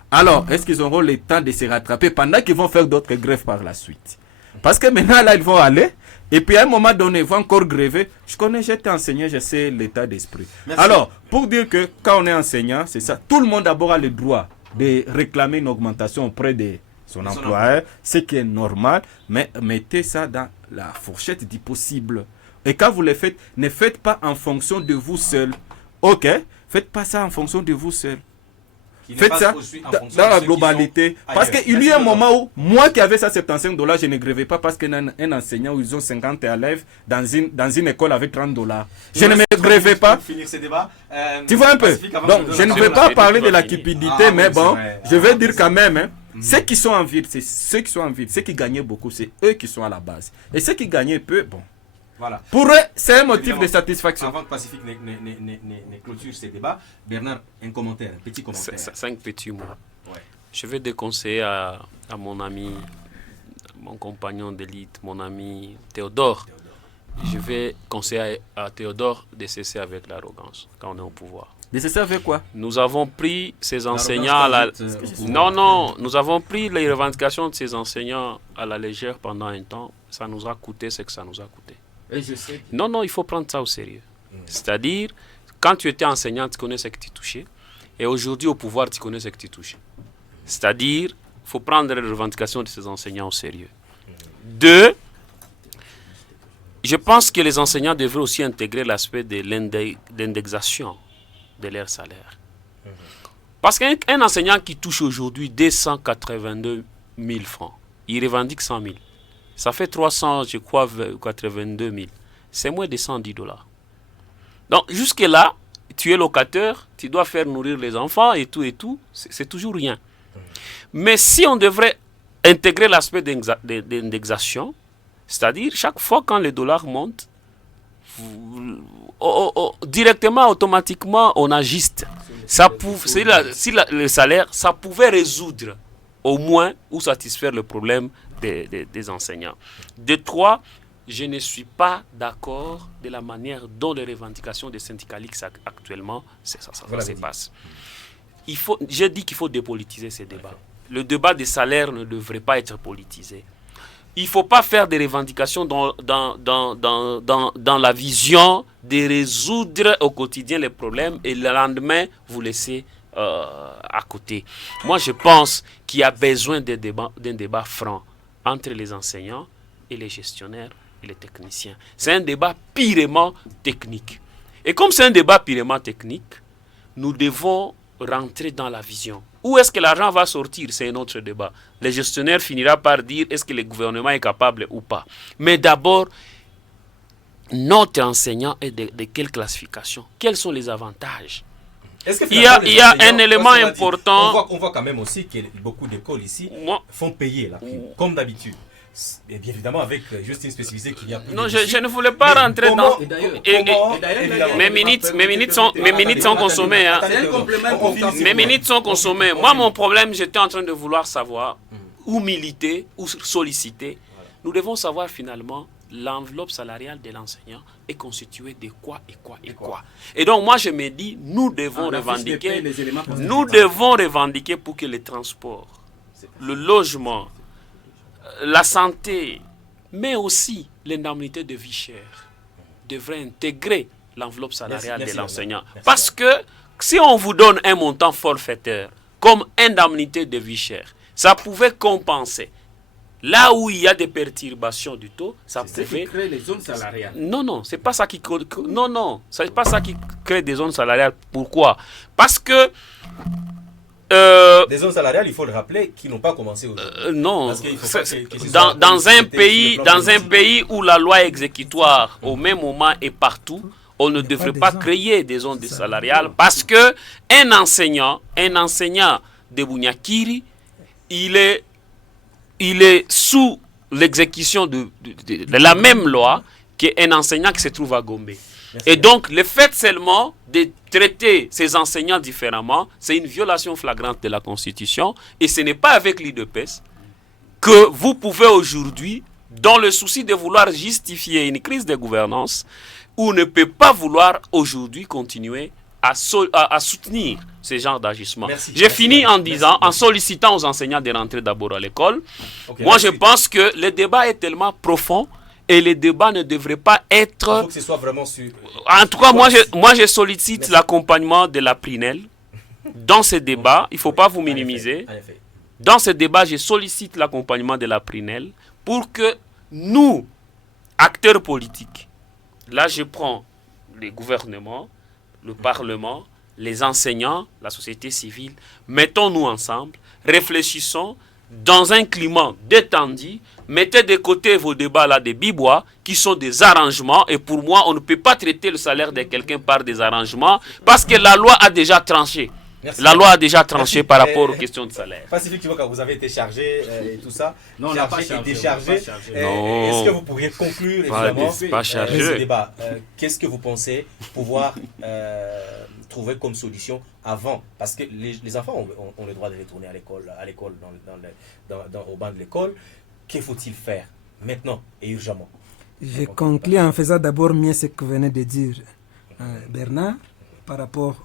Alors, est-ce qu'ils auront le temps de se rattraper pendant qu'ils vont faire d'autres grèves par la suite? Parce que maintenant, là, ils vont aller. Et puis, à un moment donné, ils vont encore gréver. J'étais enseignant, je sais l'état d'esprit. Merci. Alors, pour dire que quand on est enseignant, c'est ça. Tout le monde d'abord a le droit de réclamer une augmentation auprès de son employeur, ce qui est normal. Mais mettez ça dans la fourchette du possible. Et quand vous le faites, ne faites pas en fonction de vous seul. Ok? Faites pas ça en fonction de vous seul. Qui n'est Faites pas ça aussi en dans fonction de la ceux qui globalité. sont Parce ailleurs. qu'il y a eu Merci un de moment où, moi qui avais ça $75, je ne grévais pas parce qu'un enseignant où ils ont 50 élèves dans une école avec $30. Je ne me grévais pas. Pour finir ce débat, Tu vois un peu. Pacifique, avant Donc, que je ne donne vais la pas parole. parler de la fini. cupidité, Ah, mais oui, bon, c'est vrai. je vais Ah, dire oui, quand c'est même, ceux qui sont en ville, c'est ceux qui sont en ville, ceux qui gagnaient beaucoup, c'est eux qui sont à la base. Et ceux qui gagnaient peu, bon. Voilà. Pour eux, c'est un motif Évidemment, de satisfaction. Avant que Pacifique ne clôture ces débats, Bernard, un commentaire, un petit commentaire. 5 petits mots. Ouais. Je vais déconseiller à mon ami, mon compagnon d'élite, mon ami Théodore. Je vais conseiller à Théodore de cesser avec l'arrogance quand on est au pouvoir. Nécessaire avec quoi? Nous avons pris ces L'arrogance enseignants à la... conduite, au pouvoir. Non, nous avons pris les revendications de ces enseignants à la légère pendant un temps. Ça nous a coûté ce que ça nous a coûté. Et je sais. Non, il faut prendre ça au sérieux. C'est-à-dire, quand tu étais enseignant, tu connais ce que tu touchais. Et aujourd'hui, au pouvoir, tu connais ce que tu touches. C'est-à-dire, il faut prendre les revendications de ces enseignants au sérieux. 2, je pense que les enseignants devraient aussi intégrer l'aspect de l'indexation de leur salaire. Parce qu'un enseignant qui touche aujourd'hui 282 000 francs, il revendique 100 000. Ça fait 82 000. C'est moins de $110. Donc, jusque-là, tu es locataire, tu dois faire nourrir les enfants et tout, c'est toujours rien. Mais si on devrait intégrer l'aspect d'indexation, c'est-à-dire chaque fois quand le dollar monte, directement, automatiquement, on ajuste. Le salaire, ça pouvait résoudre au moins ou satisfaire le problème des enseignants. 3, je ne suis pas d'accord de la manière dont les revendications des syndicalistes actuellement ça se passe. J'ai dit qu'il faut dépolitiser ces débats. Le débat des salaires ne devrait pas être politisé. Il ne faut pas faire des revendications dans la vision de résoudre au quotidien les problèmes et le lendemain vous laisser à côté. Moi, je pense qu'il y a besoin d'un débat franc entre les enseignants et les gestionnaires et les techniciens. C'est un débat purement technique. Et comme c'est un débat purement technique, nous devons rentrer dans la vision. Où est-ce que l'argent va sortir? C'est un autre débat. Le gestionnaire finira par dire est-ce que le gouvernement est capable ou pas. Mais d'abord, notre enseignant est de quelle classification? Quels sont les avantages? Il y a un élément important. On voit quand même aussi que beaucoup d'écoles ici font payer la prime, comme d'habitude. Et bien évidemment, avec juste une spécificité qu'il y a plus. Non, je ne voulais pas rentrer dans. Mes minutes sont consommées. Hein. C'est un complément pour Mes minutes sont consommées. Moi, mon problème, j'étais en train de vouloir savoir où militer, où solliciter. Nous devons savoir finalement l'enveloppe salariale de l'enseignant est constituée de quoi et quoi et quoi. Et donc moi je me dis, nous devons revendiquer pour que les transports, le logement, la santé, mais aussi l'indemnité de vie chère devraient intégrer l'enveloppe salariale de l'enseignant. Parce que si on vous donne un montant forfaitaire comme indemnité de vie chère, ça pouvait compenser. Là où il y a des perturbations du taux, ça pouvait... C'est qui crée les zones salariales. Non, c'est pas ça qui c'est pas ça qui crée des zones salariales. Pourquoi? Parce que des zones salariales, il faut le rappeler, qui n'ont pas commencé aujourd'hui. Non, parce qu'il faut dans un pays où la loi exécutoire au même moment et partout, on ne devrait pas créer des zones salariales parce que un enseignant de Bunyakiri, il est sous l'exécution de la même loi qu'un enseignant qui se trouve à Gombe. Et donc, le fait seulement de traiter ces enseignants différemment, c'est une violation flagrante de la Constitution. Et ce n'est pas avec l'IDPES que vous pouvez aujourd'hui, dans le souci de vouloir justifier une crise de gouvernance, ou ne peut pas vouloir aujourd'hui continuer à soutenir ce genre d'agissement. J'ai fini en disant, en sollicitant aux enseignants de rentrer d'abord à l'école. Moi, je pense que le débat est tellement profond et le débat ne devrait pas être... Il faut que ce soit vraiment sur... En tout cas, moi, je sollicite l'accompagnement de la Prinel dans ce débat. Il ne faut pas vous minimiser. Dans ce débat, je sollicite l'accompagnement de la Prinel pour que nous, acteurs politiques, là, je prends les gouvernements, le Parlement, les enseignants, la société civile, mettons-nous ensemble, réfléchissons dans un climat détendu, mettez de côté vos débats là de bibois qui sont des arrangements et pour moi, on ne peut pas traiter le salaire de quelqu'un par des arrangements parce que la loi a déjà tranché. La loi a déjà tranché par rapport aux questions de salaire. Pacifique, tu vois, quand vous avez été chargé et tout ça, non, on n'a pas chargé, déchargé. Est-ce que vous pourriez conclure évidemment ce débat? Qu'est-ce que vous pensez pouvoir trouver comme solution avant? Parce que les enfants ont le droit de retourner à l'école, au banc de l'école. Que faut-il faire maintenant et urgemment? Je conclue en faisant d'abord mieux ce que venait de dire Bernard par rapport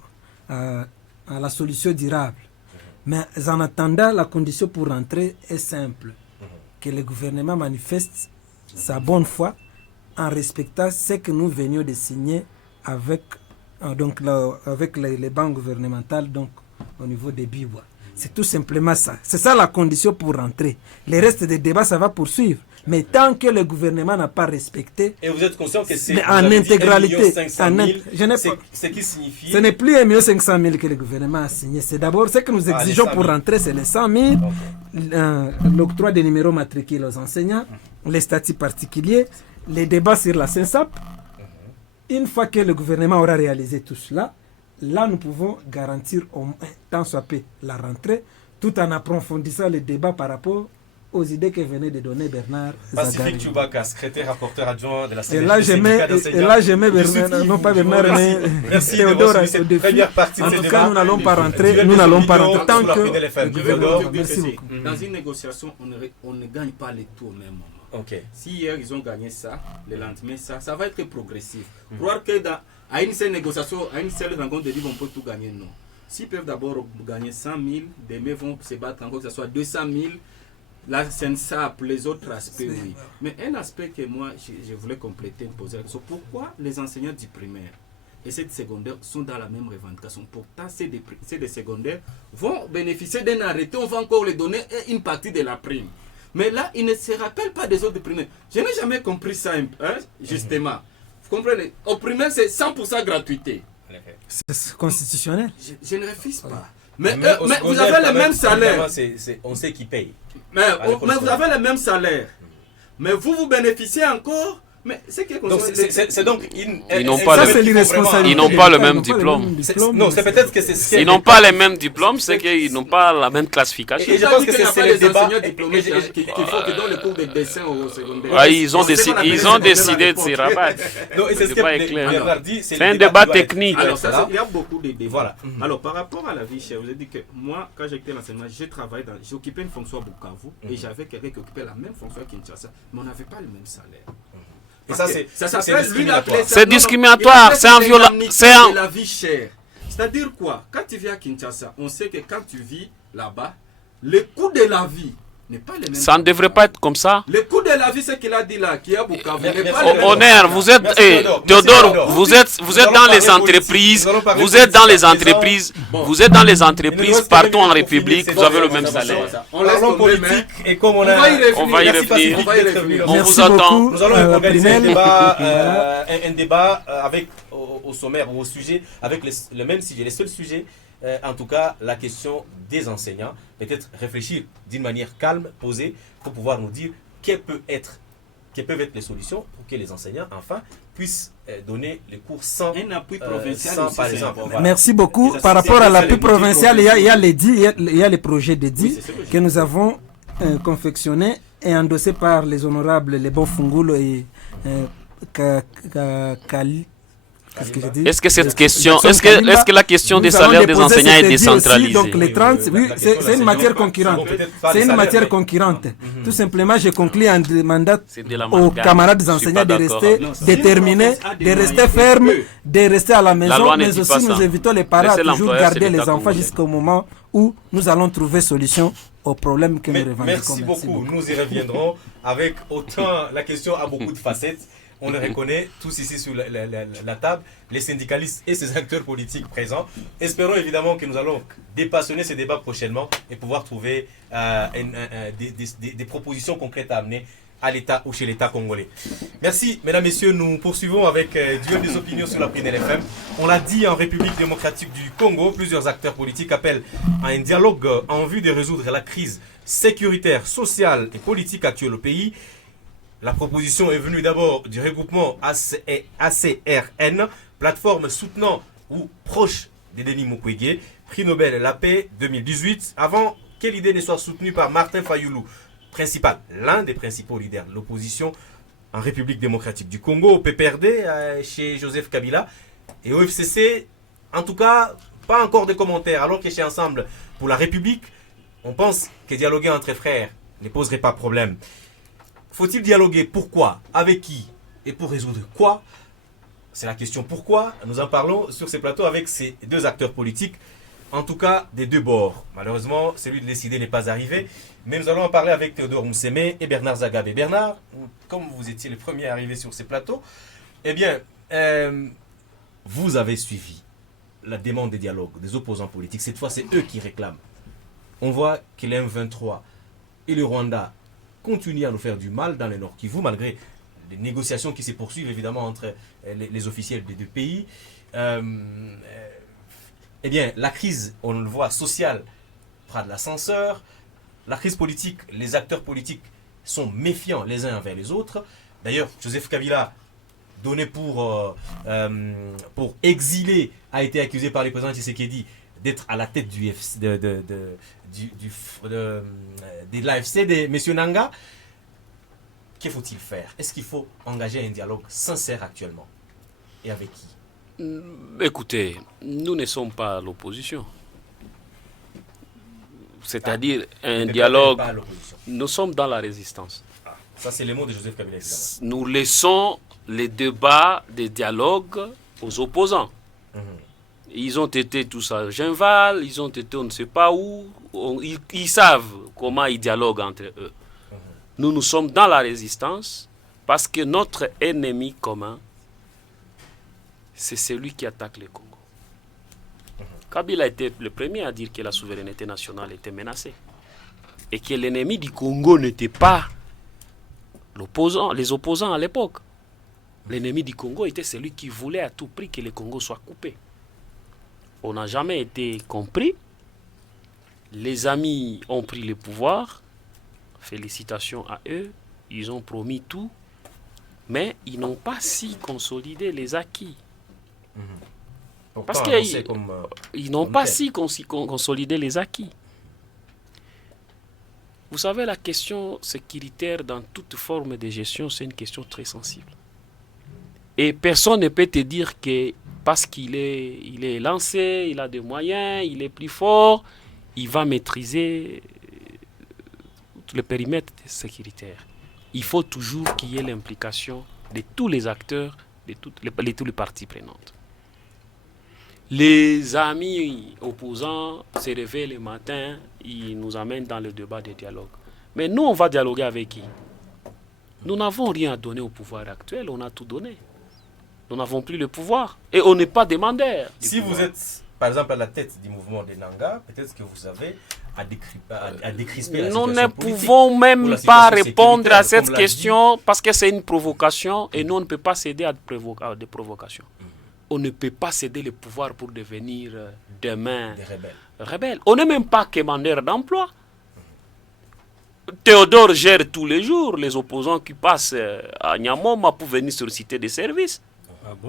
à la solution durable. Mais en attendant, la condition pour rentrer est simple. Que le gouvernement manifeste sa bonne foi en respectant ce que nous venions de signer avec, avec les banques gouvernementales donc, au niveau des bibois. C'est tout simplement ça. C'est ça la condition pour rentrer. Le reste des débats, ça va poursuivre. Mais tant que le gouvernement n'a pas respecté... Et vous êtes conscient que c'est en intégralité, ce qui signifie... Ce n'est plus 1 500 000 que le gouvernement a signé. C'est d'abord ce que nous exigeons pour rentrer, c'est les 100 000, l'octroi des numéros matricules aux enseignants, les statuts particuliers, les débats sur la SENSAP. Une fois que le gouvernement aura réalisé tout cela, là nous pouvons garantir au moins, tant soit peu, la rentrée, tout en approfondissant le débat par rapport aux idées que venait de donner Bernard Pacifique Chubaka, secrétaire rapporteur adjoint de la CNH. Et là, j'aimais Bernard, non pas Bernard, mais Théodore. En tout cas, nous n'allons pas rentrer, tant que le gouvernement. Merci beaucoup. Dans une négociation, on ne gagne pas les taux au même moment. Si hier, ils ont gagné ça, le lendemain, ça va être progressif. Croire que à une seule négociation, à une seule rencontre de livres, on peut tout gagner, non. S'ils peuvent d'abord gagner 100 000, demain vont se battre encore, que ce soit 200 000, la SENSAP, les autres aspects, oui. Mais un aspect que moi, je voulais compléter, poser la question, pourquoi les enseignants du primaire et ceux du secondaire sont dans la même revendication? Pourtant, ceux des secondaires vont bénéficier d'un arrêté, on va encore leur donner une partie de la prime. Mais là, ils ne se rappellent pas des autres primaires. Je n'ai jamais compris ça, justement. Vous comprenez? Au primaire, c'est 100% gratuité. C'est constitutionnel. Je ne refuse pas. Mais vous avez le même salaire. On sait qui paye. Mais vous avez le même salaire. Mais vous bénéficiez encore, Mais c'est que donc c'est donc ils n'ont pas le même diplôme. Non, c'est peut-être que c'est ils n'ont pas les mêmes diplômes, c'est qu'ils n'ont pas la même classification. Et je pense que c'est le débat diplômés qu'il faut que dans le cours de dessin au secondaire. Ils ont décidé de s'y rabattre. C'est un débat technique. Alors il y a beaucoup de débats. Voilà. Alors par rapport à la vie chère, vous avez dit que moi quand j'étais dans l'enseignement, j'occupais une fonction à Bukavu et j'avais quelqu'un qui occupait la même fonction à Kinshasa, mais on n'avait pas le même salaire. Et ça, c'est discriminatoire, c'est un violent. C'est la vie chère. C'est-à-dire quoi? Quand tu vis à Kinshasa, on sait que quand tu vis là-bas, le coût de la vie n'est pas le même. Ça ne devrait pas être comme ça. Le coût de la vie, c'est qu'il a dit là, qui a Bukavu, n'est pas le même. Honneur, vous êtes, Théodore, vous êtes dans les entreprises, vous êtes dans les entreprises partout en République, vous avez le même salaire. On laisse politique et comme on va y revenir. On vous attend. Nous allons organiser un débat avec au sommaire ou au sujet avec le même sujet, les seuls sujets. En tout cas, la question des enseignants, peut-être réfléchir d'une manière calme, posée, pour pouvoir nous dire quelles peuvent être les solutions pour que les enseignants, enfin, puissent donner les cours sans un appui provincial. Par exemple. Voilà. Merci beaucoup. Par rapport à l'appui provincial, il y a les projets dédiés que nous avons confectionnés et endossés par les honorables les Fungulo et Kali. Est-ce que cette question, est-ce que la question des salaires des enseignants est décentralisée? Donc les 30, oui, c'est une matière concurrente. C'est une matière concurrente. Tout simplement, je conclue en demandant aux camarades enseignants de rester déterminés, de rester fermes, de rester à la maison, mais aussi nous évitons les parents à toujours garder les enfants jusqu'au moment où nous allons trouver solution aux problèmes que nous revendiquons. Merci beaucoup. Nous y reviendrons avec autant la question a beaucoup de facettes. On le reconnaît tous ici sur la table, les syndicalistes et ces acteurs politiques présents. Espérons évidemment que nous allons dépassionner ces débats prochainement et pouvoir trouver des propositions concrètes à amener à l'État ou chez l'État congolais. Merci, mesdames, messieurs. Nous poursuivons avec duel des opinions sur la Prunelle FM. On l'a dit, en République démocratique du Congo, plusieurs acteurs politiques appellent à un dialogue en vue de résoudre la crise sécuritaire, sociale et politique actuelle au pays. La proposition est venue d'abord du regroupement ACRN, plateforme soutenant ou proche de Denis Mukwege, prix Nobel la paix 2018, avant que l'idée ne soit soutenue par Martin Fayulu, l'un des principaux leaders de l'opposition en République démocratique du Congo, au PPRD, chez Joseph Kabila, et au FCC, en tout cas, pas encore de commentaires, alors que chez Ensemble pour la République, on pense que dialoguer entre frères ne poserait pas problème. Faut-il dialoguer? Pourquoi? Avec qui? Et pour résoudre quoi? C'est la question pourquoi. Nous en parlons sur ces plateaux avec ces deux acteurs politiques, en tout cas des deux bords. Malheureusement, celui de décider n'est pas arrivé, mais nous allons en parler avec Théodore Moussémé et Bernard Zagabé. Bernard, comme vous étiez le premier à arriver sur ces plateaux, eh bien, vous avez suivi la demande de dialogue des opposants politiques. Cette fois, c'est eux qui réclament. On voit que les M23 et le Rwanda continue à nous faire du mal dans le Nord Kivu, malgré les négociations qui se poursuivent évidemment entre les officiels des deux pays. Eh bien, la crise, on le voit, sociale, prend de l'ascenseur. La crise politique, les acteurs politiques sont méfiants les uns envers les autres. D'ailleurs, Joseph Kabila, donné pour exilé, a été accusé par le président Tshisekedi d'être à la tête de l'AFC, de M. Nanga. Que faut-il faire? Est-ce qu'il faut engager un dialogue sincère actuellement? Et avec qui? Écoutez, nous ne sommes pas à l'opposition. C'est-à-dire un dialogue. Nous sommes dans la résistance. Ça, c'est les mots de Joseph Kabila. Nous laissons les débats des dialogues aux opposants. Ils ont été tous à Genval, ils ont été on ne sait pas où, ils savent comment ils dialoguent entre eux. Nous, nous sommes dans la résistance parce que notre ennemi commun, c'est celui qui attaque le Congo. Kabila était le premier à dire que la souveraineté nationale était menacée et que l'ennemi du Congo n'était pas les opposants à l'époque. L'ennemi du Congo était celui qui voulait à tout prix que le Congo soit coupé. On n'a jamais été compris. Les amis ont pris le pouvoir. Félicitations à eux. Ils ont promis tout. Mais ils n'ont pas si consolidé les acquis. Pourtant, Parce qu'ils n'ont pas si consolidé les acquis. Vous savez, la question sécuritaire dans toute forme de gestion, c'est une question très sensible. Et personne ne peut te dire que parce qu'il est lancé, il a des moyens, il est plus fort, il va maîtriser le périmètre sécuritaire. Il faut toujours qu'il y ait l'implication de tous les acteurs, de toutes les parties prenantes. Les amis opposants se réveillent le matin, ils nous amènent dans le débat de dialogue. Mais nous, on va dialoguer avec qui? Nous n'avons rien à donner au pouvoir actuel, on a tout donné. Nous n'avons plus le pouvoir et on n'est pas demandeur. Si vous êtes, par exemple, à la tête du mouvement des Nanga, peut-être que vous avez à décrisper la situation politique. Nous ne politique, pouvons même pas répondre à cette comme question parce que c'est une provocation et nous, on ne peut pas céder à des provocations. On ne peut pas céder le pouvoir pour devenir demain des rebelles. On n'est même pas commandeur d'emploi. Théodore gère tous les jours les opposants qui passent à Nyamoma pour venir solliciter des services.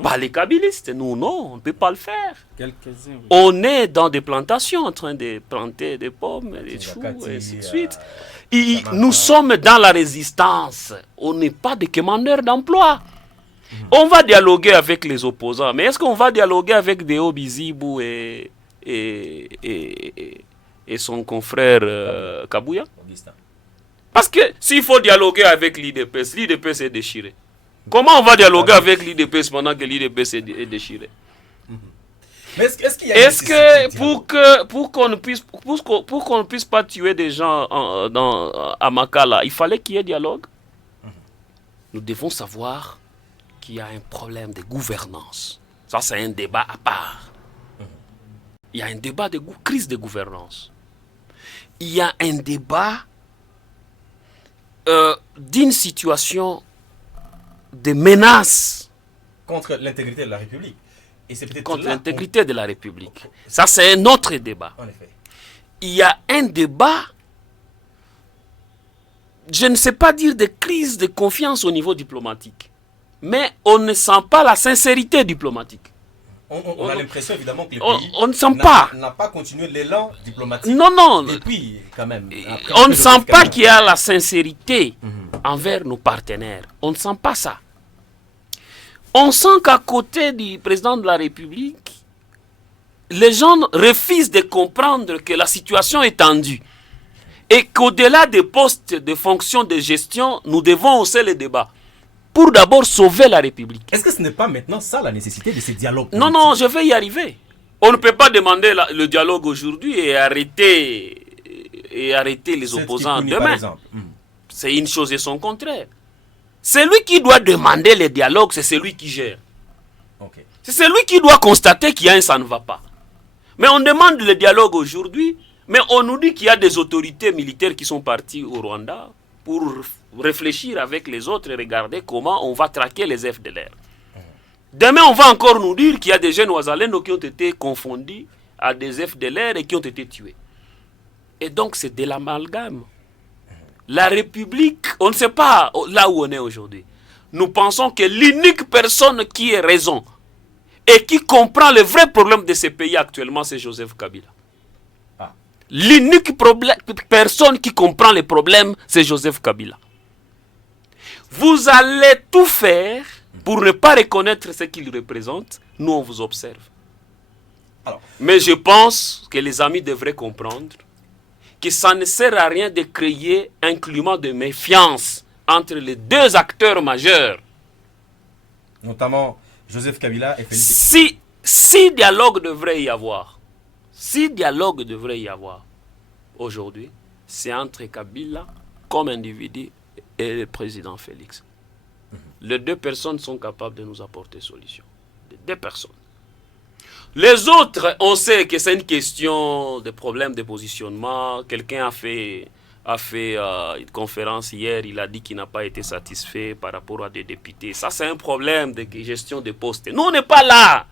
Pas les kabylistes, nous non, on ne peut pas le faire. Quelques-uns, oui. On est dans des plantations en train de planter des pommes, des choux, et ainsi de suite. Nous sommes dans la résistance. On n'est pas des commandeurs d'emploi. On va dialoguer avec les opposants, mais est-ce qu'on va dialoguer avec Deo Bizibou et son confrère Kabouya? Parce que s'il faut dialoguer avec l'IDPS, l'IDPS est déchiré. Comment on va dialoguer avec l'IDPS pendant que l'IDPS est déchiré? Mais est-ce que pour qu'on ne puisse pas tuer des gens à Makala, il fallait qu'il y ait dialogue? Nous devons savoir qu'il y a un problème de gouvernance. Ça, c'est un débat à part. Il y a un débat de crise de gouvernance. Il y a un débat d'une situation de menace contre l'intégrité de la République. Et c'est peut-être contre l'intégrité de la République. Ça, c'est un autre débat. En effet. Il y a un débat, je ne sais pas dire de crise de confiance au niveau diplomatique, mais on ne sent pas la sincérité diplomatique. On a l'impression évidemment que le pays on ne sent pas. N'a pas continué l'élan diplomatique. Non. Depuis, quand même. On ne sent pas qu'il y a la sincérité envers nos partenaires. On ne sent pas ça. On sent qu'à côté du président de la République, les gens refusent de comprendre que la situation est tendue. Et qu'au-delà des postes de fonction de gestion, nous devons hausser le débat. Pour d'abord sauver la République. Est-ce que ce n'est pas maintenant ça la nécessité de ces dialogues politiques? Non, je vais y arriver. On ne peut pas demander le dialogue aujourd'hui et arrêter les opposants demain. C'est une chose et son contraire. Celui qui doit demander le dialogue, c'est celui qui gère. Okay. C'est celui qui doit constater qu'il y a un ça ne va pas. Mais on demande le dialogue aujourd'hui, mais on nous dit qu'il y a des autorités militaires qui sont parties au Rwanda pour réfléchir avec les autres et regarder comment on va traquer les FDLR. Demain, on va encore nous dire qu'il y a des jeunes Ouazalendo qui ont été confondus à des FDLR et qui ont été tués. Et donc, c'est de l'amalgame. La République, on ne sait pas là où on est aujourd'hui. Nous pensons que l'unique personne qui ait raison et qui comprend le vrai problème de ce pays actuellement, c'est Joseph Kabila. L'unique personne qui comprend les problèmes, c'est Joseph Kabila. Vous allez tout faire pour ne pas reconnaître ce qu'il représente. Nous, on vous observe. Mais je pense que les amis devraient comprendre que ça ne sert à rien de créer un climat de méfiance entre les deux acteurs majeurs. Notamment Joseph Kabila et Félix. Si dialogue devrait y avoir, aujourd'hui, c'est entre Kabila comme individu et le président Félix. Les deux personnes sont capables de nous apporter solution. Les deux personnes. Les autres, on sait que c'est une question de problème de positionnement. Quelqu'un a fait une conférence hier, il a dit qu'il n'a pas été satisfait par rapport à des députés. Ça, c'est un problème de gestion de postes. Nous, on n'est pas là.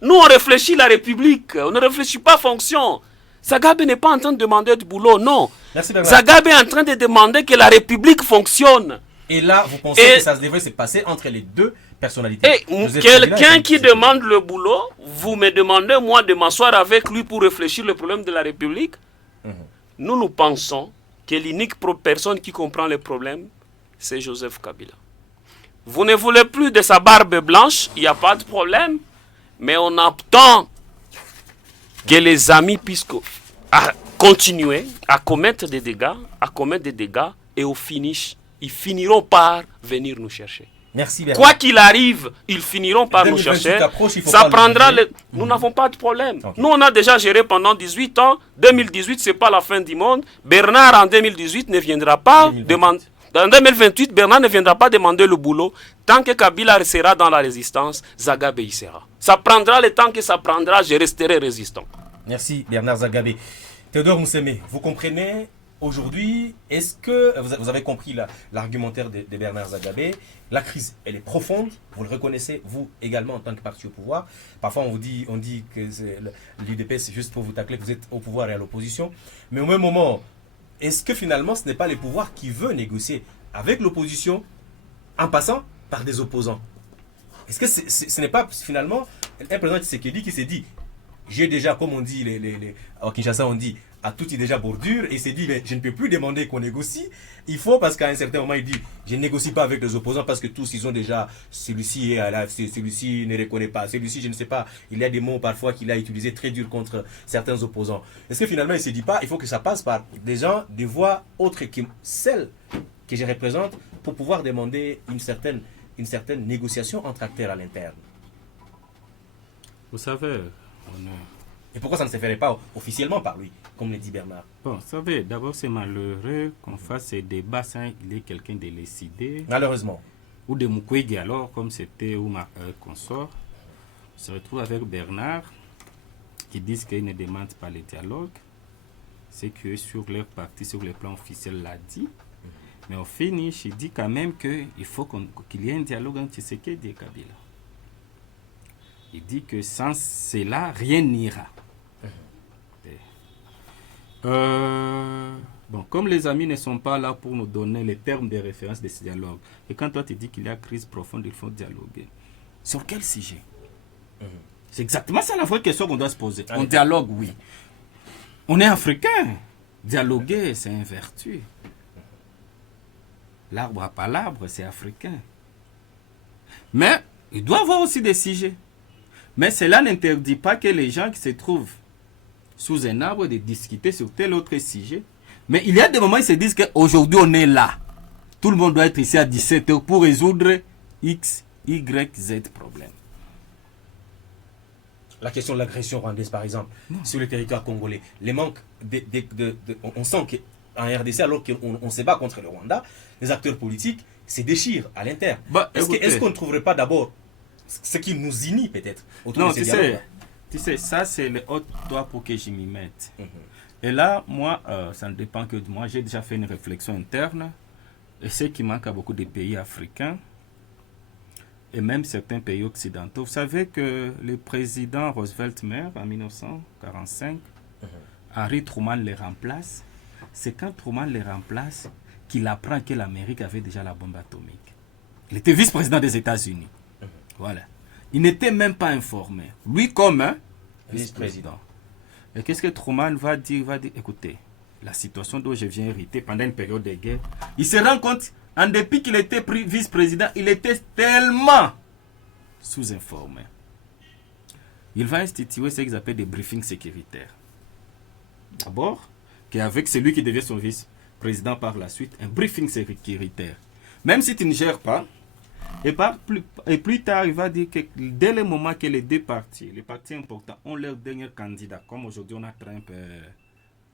Nous, on réfléchit la République. On ne réfléchit pas fonction. Zagabe n'est pas en train de demander du boulot, non. Merci, Zagabe est en train de demander que la République fonctionne. Et là, vous pensez que ça devrait se passer entre les deux personnalités. Et quelqu'un qui demande le boulot, vous me demandez, moi, de m'asseoir avec lui pour réfléchir le problème de la République. Nous pensons que l'unique personne qui comprend le problème, c'est Joseph Kabila. Vous ne voulez plus de sa barbe blanche, il n'y a pas de problème. Mais on attend que les amis puissent continuer à commettre des dégâts, et au finish, ils finiront par venir nous chercher. Merci Bernard. Quoi qu'il arrive, ils finiront par nous chercher. Ça prendra Nous n'avons pas de problème. Okay. Nous, on a déjà géré pendant 18 ans. 2018, ce n'est pas la fin du monde. Bernard, en 2018, ne viendra pas demander... En 2028, Bernard ne viendra pas demander le boulot. Tant que Kabila sera dans la résistance, Zagabé y sera. Ça prendra le temps que ça prendra, je resterai résistant. Merci Bernard Zagabé. Théodore Moussémé, vous comprenez aujourd'hui, est-ce que vous avez compris l'argumentaire de Bernard Zagabé? La crise, elle est profonde, vous le reconnaissez, vous également en tant que parti au pouvoir. Parfois on dit que l'UDP c'est juste pour vous tacler, que vous êtes au pouvoir et à l'opposition. Mais au même moment, est-ce que finalement ce n'est pas le pouvoir qui veut négocier avec l'opposition en passant par des opposants? Est-ce que ce n'est pas finalement un président Tshisekedi qui s'est dit, j'ai déjà, comme on dit, au Kinshasa on dit, a tout déjà bordure, et s'est dit, mais je ne peux plus demander qu'on négocie. Il faut, parce qu'à un certain moment, il dit, je ne négocie pas avec les opposants parce que tous, ils ont déjà, celui-ci ne reconnaît pas, celui-ci, je ne sais pas, il y a des mots parfois qu'il a utilisés très durs contre certains opposants. Est-ce que finalement, il ne se dit pas, il faut que ça passe par des gens, des voix autres que celles que je représente pour pouvoir demander une certaine négociation entre acteurs à l'interne? Vous savez, Et pourquoi ça ne se ferait pas officiellement par lui, comme le dit Bernard? Bon, vous savez, d'abord c'est malheureux qu'on fasse ces débats sans qu'il y ait quelqu'un de décidé. Malheureusement. Ou de Mukwege alors, comme c'était ou ma consort. On se retrouve avec Bernard, qui disent qu'il ne demande pas le dialogue. C'est que sur leur parti, sur le plan officiel, l'a dit. Mais au finish, il dit quand même qu'il faut qu'il y ait un dialogue entre Tshisekedi et Kabila. Il dit que sans cela, rien n'ira. Bon, comme les amis ne sont pas là pour nous donner les termes de référence de ce dialogue, et quand toi tu dis qu'il y a crise profonde, il faut dialoguer. Sur quel sujet? C'est exactement ça la vraie question qu'on doit se poser. On dialogue, oui. On est africain. Dialoguer, c'est une vertu. L'arbre à palabre, c'est africain. Mais il doit y avoir aussi des sujets. Mais cela n'interdit pas que les gens qui se trouvent sous un arbre de discuter sur tel autre sujet. Mais il y a des moments où ils se disent qu'aujourd'hui on est là. Tout le monde doit être ici à 17h pour résoudre X, Y, Z problème. La question de l'agression rwandaise par exemple, sur le territoire congolais. Les manques on sent qu'en RDC, alors qu'on se bat contre le Rwanda, les acteurs politiques se déchirent à l'interne. Est-ce qu'on ne trouverait pas d'abord ce qui nous unit peut-être autour de ces dialogues? Tu sais, ça c'est le haut doigt pour que je m'y mette. Et là, moi, ça ne dépend que de moi. J'ai déjà fait une réflexion interne. Et ce qui manque à beaucoup de pays africains, et même certains pays occidentaux. Vous savez que le président Roosevelt meurt en 1945. Harry Truman le remplace. C'est quand Truman le remplace qu'il apprend que l'Amérique avait déjà la bombe atomique. Il était vice-président des États-Unis. Voilà. Il n'était même pas informé. Lui comme vice-président. Et qu'est-ce que Truman va dire? Il va dire, écoutez, la situation dont je viens hériter pendant une période de guerre, il se rend compte, en dépit qu'il était vice-président, il était tellement sous-informé. Il va instituer ce qu'ils appellent des briefings sécuritaires. D'abord, qu'avec celui qui devient son vice-président par la suite, un briefing sécuritaire. Même si tu ne gères pas, et plus tard, il va dire que dès le moment que les deux partis, les partis importants, ont leur dernier candidat, comme aujourd'hui on a Trump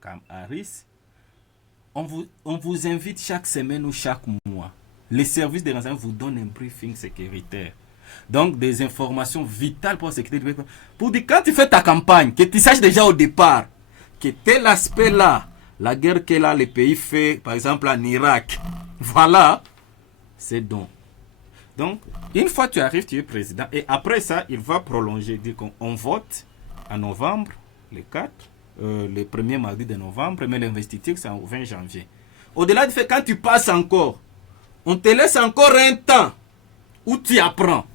comme Harris, on vous invite chaque semaine ou chaque mois. Les services de renseignement vous donnent un briefing sécuritaire. Donc des informations vitales pour la sécurité. Pour dire quand tu fais ta campagne, que tu saches déjà au départ que tel aspect-là, la guerre que là, les pays fait, par exemple en Irak, voilà, c'est donc. Donc, une fois que tu arrives, tu es président. Et après ça, il va prolonger. Dire qu'on vote en novembre, le 4, le premier mardi de novembre, mais l'investiture, c'est au 20 janvier. Au-delà du fait, quand tu passes encore On te laisse encore un temps où tu apprends.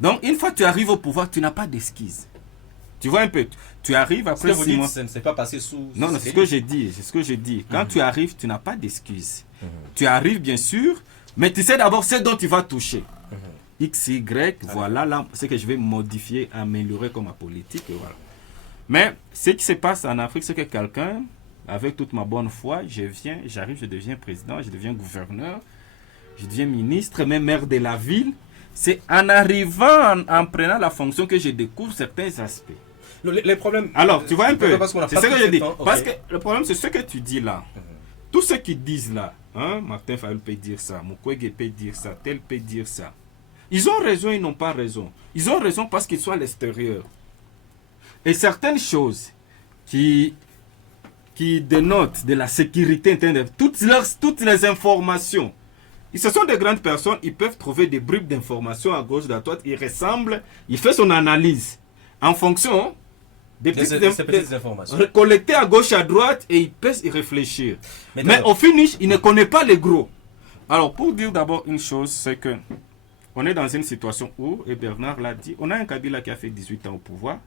Donc, une fois que tu arrives au pouvoir, tu n'as pas d'esquisse. Tu vois un peu, tu arrives après 6 mois. Ça ne s'est pas passé sous... Non, c'est ce que j'ai dit. C'est ce que j'ai dit. Quand tu arrives, tu n'as pas d'excuses. Tu arrives, bien sûr, mais tu sais d'abord ce dont tu vas toucher. X, Y, voilà là, ce que je vais modifier, améliorer comme ma politique. Et voilà. Mais ce qui se passe en Afrique, c'est que quelqu'un, avec toute ma bonne foi, j'arrive, je deviens président, je deviens gouverneur, je deviens ministre, même maire de la ville. C'est en arrivant, en prenant la fonction que je découvre certains aspects. Les problèmes... Alors, tu vois un peu, c'est ce que je dis. Okay. Parce que le problème, c'est ce que tu dis là. Tous ceux qui disent là, hein, Martin Fayulu peut dire ça, Mukwege peut dire ça, tel peut dire ça. Ils ont raison, ils n'ont pas raison. Ils ont raison parce qu'ils sont à l'extérieur. Et certaines choses qui dénotent de la sécurité interne, toutes les informations, ce sont des grandes personnes, ils peuvent trouver des bribes d'informations à gauche, à droite, ils ressemblent, il fait son analyse en fonction des petites informations collectées à gauche, à droite, et il peut y réfléchir. Mais au finish, il ne connaît pas les gros. Alors, pour dire d'abord une chose, c'est que on est dans une situation où, et Bernard l'a dit, on a un Kabila qui a fait 18 ans au pouvoir.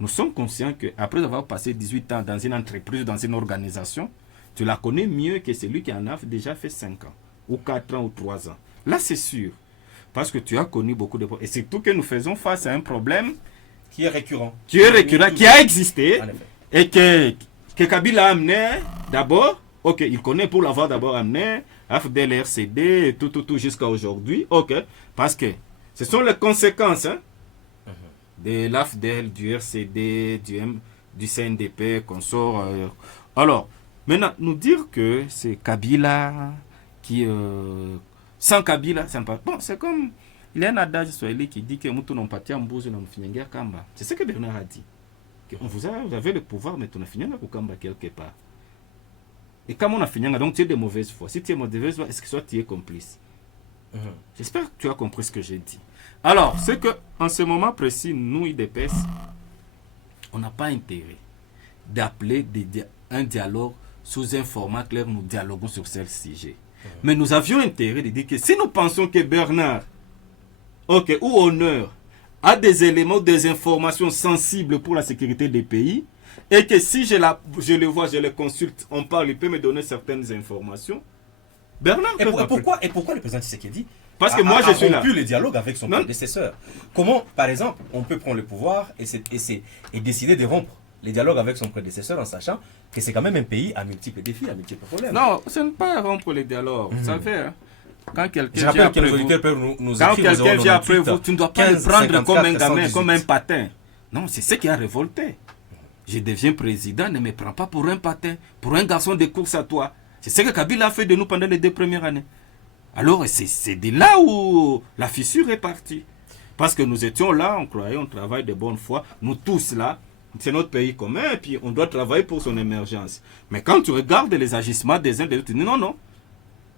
Nous sommes conscients qu'après avoir passé 18 ans dans une entreprise, dans une organisation, tu la connais mieux que celui qui en a déjà fait 5 ans, ou 4 ans, ou 3 ans. Là, c'est sûr. Parce que tu as connu beaucoup de problèmes. Et surtout que nous faisons face à un problème qui est récurrent. Qui a existé, et que Kabila a amené d'abord. Ok, il connaît pour l'avoir d'abord amené, AFDL, RCD, tout jusqu'à aujourd'hui. Ok, parce que ce sont les conséquences de l'AFDL, du RCD, du CNDP, qu'on sort. Alors, maintenant, nous dire que c'est Kabila qui... sans Kabila, ça ne passe pas. Bon, c'est comme... Il y a un adage swahili qui dit que Moutou n'ont pas tiens Mbouze n'ont fini Kamba. C'est ce que Bernard a dit. Que vous avez le pouvoir, mais tu n'as fini Kamba quelque part. Et comme on a fini, donc tu es de mauvaise foi. Si tu es de mauvaise foi, est-ce que soit tu es complice? J'espère que tu as compris ce que j'ai dit. Alors, c'est qu'en ce moment précis, nous, IDPS, on n'a pas intérêt d'appeler un dialogue sous un format clair, nous dialoguons sur ce sujet. Mais nous avions intérêt de dire que si nous pensons que Bernard, ou Honneur, a des éléments, des informations sensibles pour la sécurité des pays, et que si je le vois, je le consulte, on parle, il peut me donner certaines informations. Bernard pourquoi le président Tshisekedi Parce que moi, je suis là. rompu le dialogue avec son prédécesseur. Comment, par exemple, on peut prendre le pouvoir et décider de rompre les dialogues avec son prédécesseur en sachant que c'est quand même un pays à multiples défis, à multiples problèmes? Non, ce n'est pas rompre les dialogues. Ça fait... Quand quelqu'un vient après vous, tu ne dois pas le prendre comme un gamin, comme un patin. Non, c'est ce qui a révolté. Je deviens président, ne me prends pas pour un patin, pour un garçon de course à toi. C'est ce que Kabila a fait de nous pendant les 2 premières années. Alors, c'est de là où la fissure est partie. Parce que nous étions là, on croyait, on travaille de bonne foi. Nous tous là, c'est notre pays commun, et puis on doit travailler pour son émergence. Mais quand tu regardes les agissements des uns des autres, tu dis non.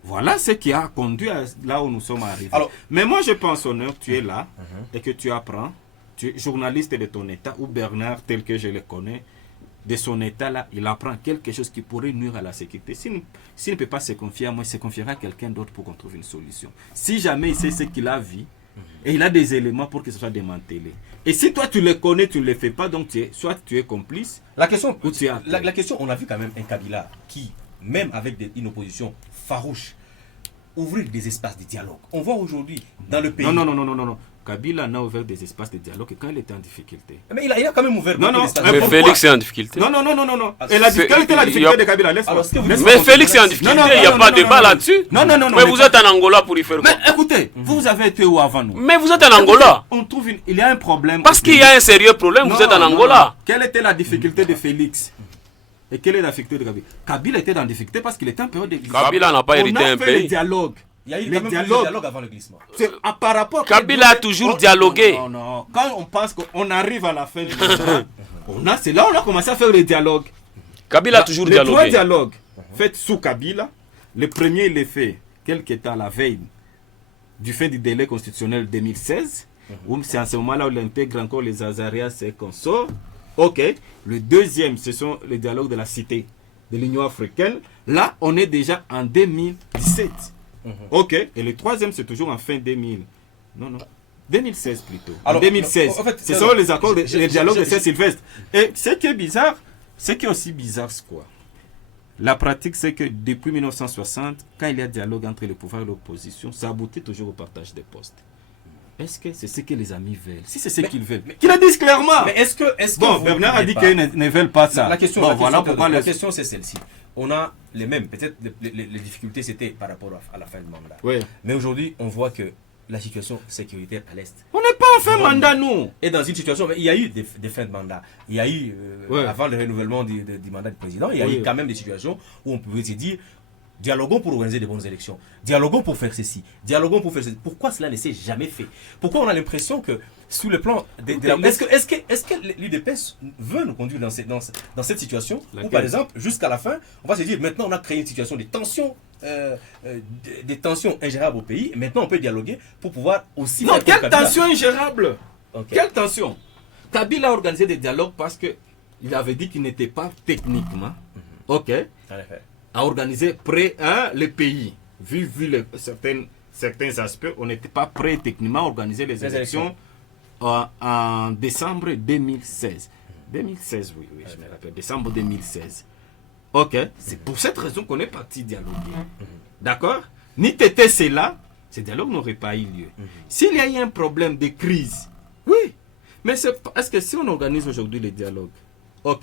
Voilà ce qui a conduit à là où nous sommes arrivés. Alors, mais moi, je pense, Honneur, tu es là et que tu apprends. Tu es journaliste de ton état, ou Bernard, tel que je le connais, de son état là, il apprend quelque chose qui pourrait nuire à la sécurité. S'il ne peut pas se confier à moi, il se confiera à quelqu'un d'autre pour qu'on trouve une solution. Si jamais il sait ce qu'il a vu, et il a des éléments pour que ce soit démantelé. Et si toi tu le connais, tu ne le fais pas, donc soit tu es complice. La question, on a vu quand même un Kabila qui, même avec une opposition farouche, ouvrir des espaces de dialogue. On voit aujourd'hui dans le pays... Non. Kabila n'a ouvert des espaces de dialogue quand il était en difficulté. Mais il a quand même ouvert des espaces de dialogue. Mais Félix est en difficulté. Non. Et la difficulté de Kabila, laisse-moi. Mais Félix est en difficulté, il n'y a pas de débat là-dessus. Non. Mais vous êtes en Angola pour y faire quoi? Mais écoutez, vous avez été où avant nous? Mais vous êtes en Angola. On trouve il y a un problème. Parce qu'il y a un sérieux problème, vous êtes en Angola. Quelle était la difficulté de Félix? Et quelle est la difficulté de Kabila? Kabila était dans la difficulté parce qu'il était en période de glissement. Kabila n'a pas hérité un pays. Il y a eu le dialogue avant le glissement. Par rapport Kabila a toujours dialogué. Non. Quand on pense qu'on arrive à la fin du glissement, c'est là où on a commencé à faire le dialogue. Kabila a toujours dialogué. Les 3 dialogues faits sous Kabila, le premier il est fait quelque temps à la veille du fin du délai constitutionnel 2016, où c'est en ce moment-là où il intègre encore les Azarias et consorts. Ok. Le deuxième, ce sont les dialogues de la cité de l'Union africaine. Là, on est déjà en 2017. Ok. Et le troisième, c'est toujours en fin 2000. Non. 2016 plutôt. Alors, en 2016. en fait, ce sont les accords, les dialogues de Saint-Sylvestre. Et ce qui est aussi bizarre, c'est quoi? La pratique, c'est que depuis 1960, quand il y a dialogue entre le pouvoir et l'opposition, ça aboutit toujours au partage des postes. Est-ce que c'est ce que les amis veulent? Si c'est ce qu'ils veulent, qu'ils le disent clairement. Mais est-ce que bon, Bernard a dit qu'ils ne veulent pas ça. La question, la question c'est celle-ci. On a les mêmes. Peut-être les difficultés, c'était par rapport à la fin du mandat. Oui. Mais aujourd'hui, on voit que la situation sécuritaire à l'Est. On n'est pas en fin de mandat, nous. Et dans une situation, il y a eu des fins de mandat. Il y a eu, avant le renouvellement du mandat du président, il y a eu quand même des situations où on pouvait se dire, dialoguons pour organiser de bonnes élections. Dialoguons pour faire ceci. Dialoguons pour faire ceci. Pourquoi cela ne s'est jamais fait? Pourquoi on a l'impression que, sur le plan est-ce que l'UDPS veut nous conduire dans cette situation où, par exemple, jusqu'à la fin, on va se dire, maintenant on a créé une situation de tension, des tensions ingérables au pays. Et maintenant on peut dialoguer pour pouvoir aussi... Non, quelle tension ingérable? Quelle tension? Kabila a organisé des dialogues parce qu'il avait dit qu'il n'était pas techniquement à organiser prêt le pays. Vu certains aspects, on n'était pas prêt techniquement à organiser les élections en décembre 2016. 2016, oui, je me rappelle. Décembre 2016. Ok, c'est pour cette raison qu'on est parti dialoguer. D'accord? Ni t'étais cela, ce dialogue n'aurait pas eu lieu. S'il y a eu un problème de crise, oui. Mais est-ce que si on organise aujourd'hui les dialogues, ok,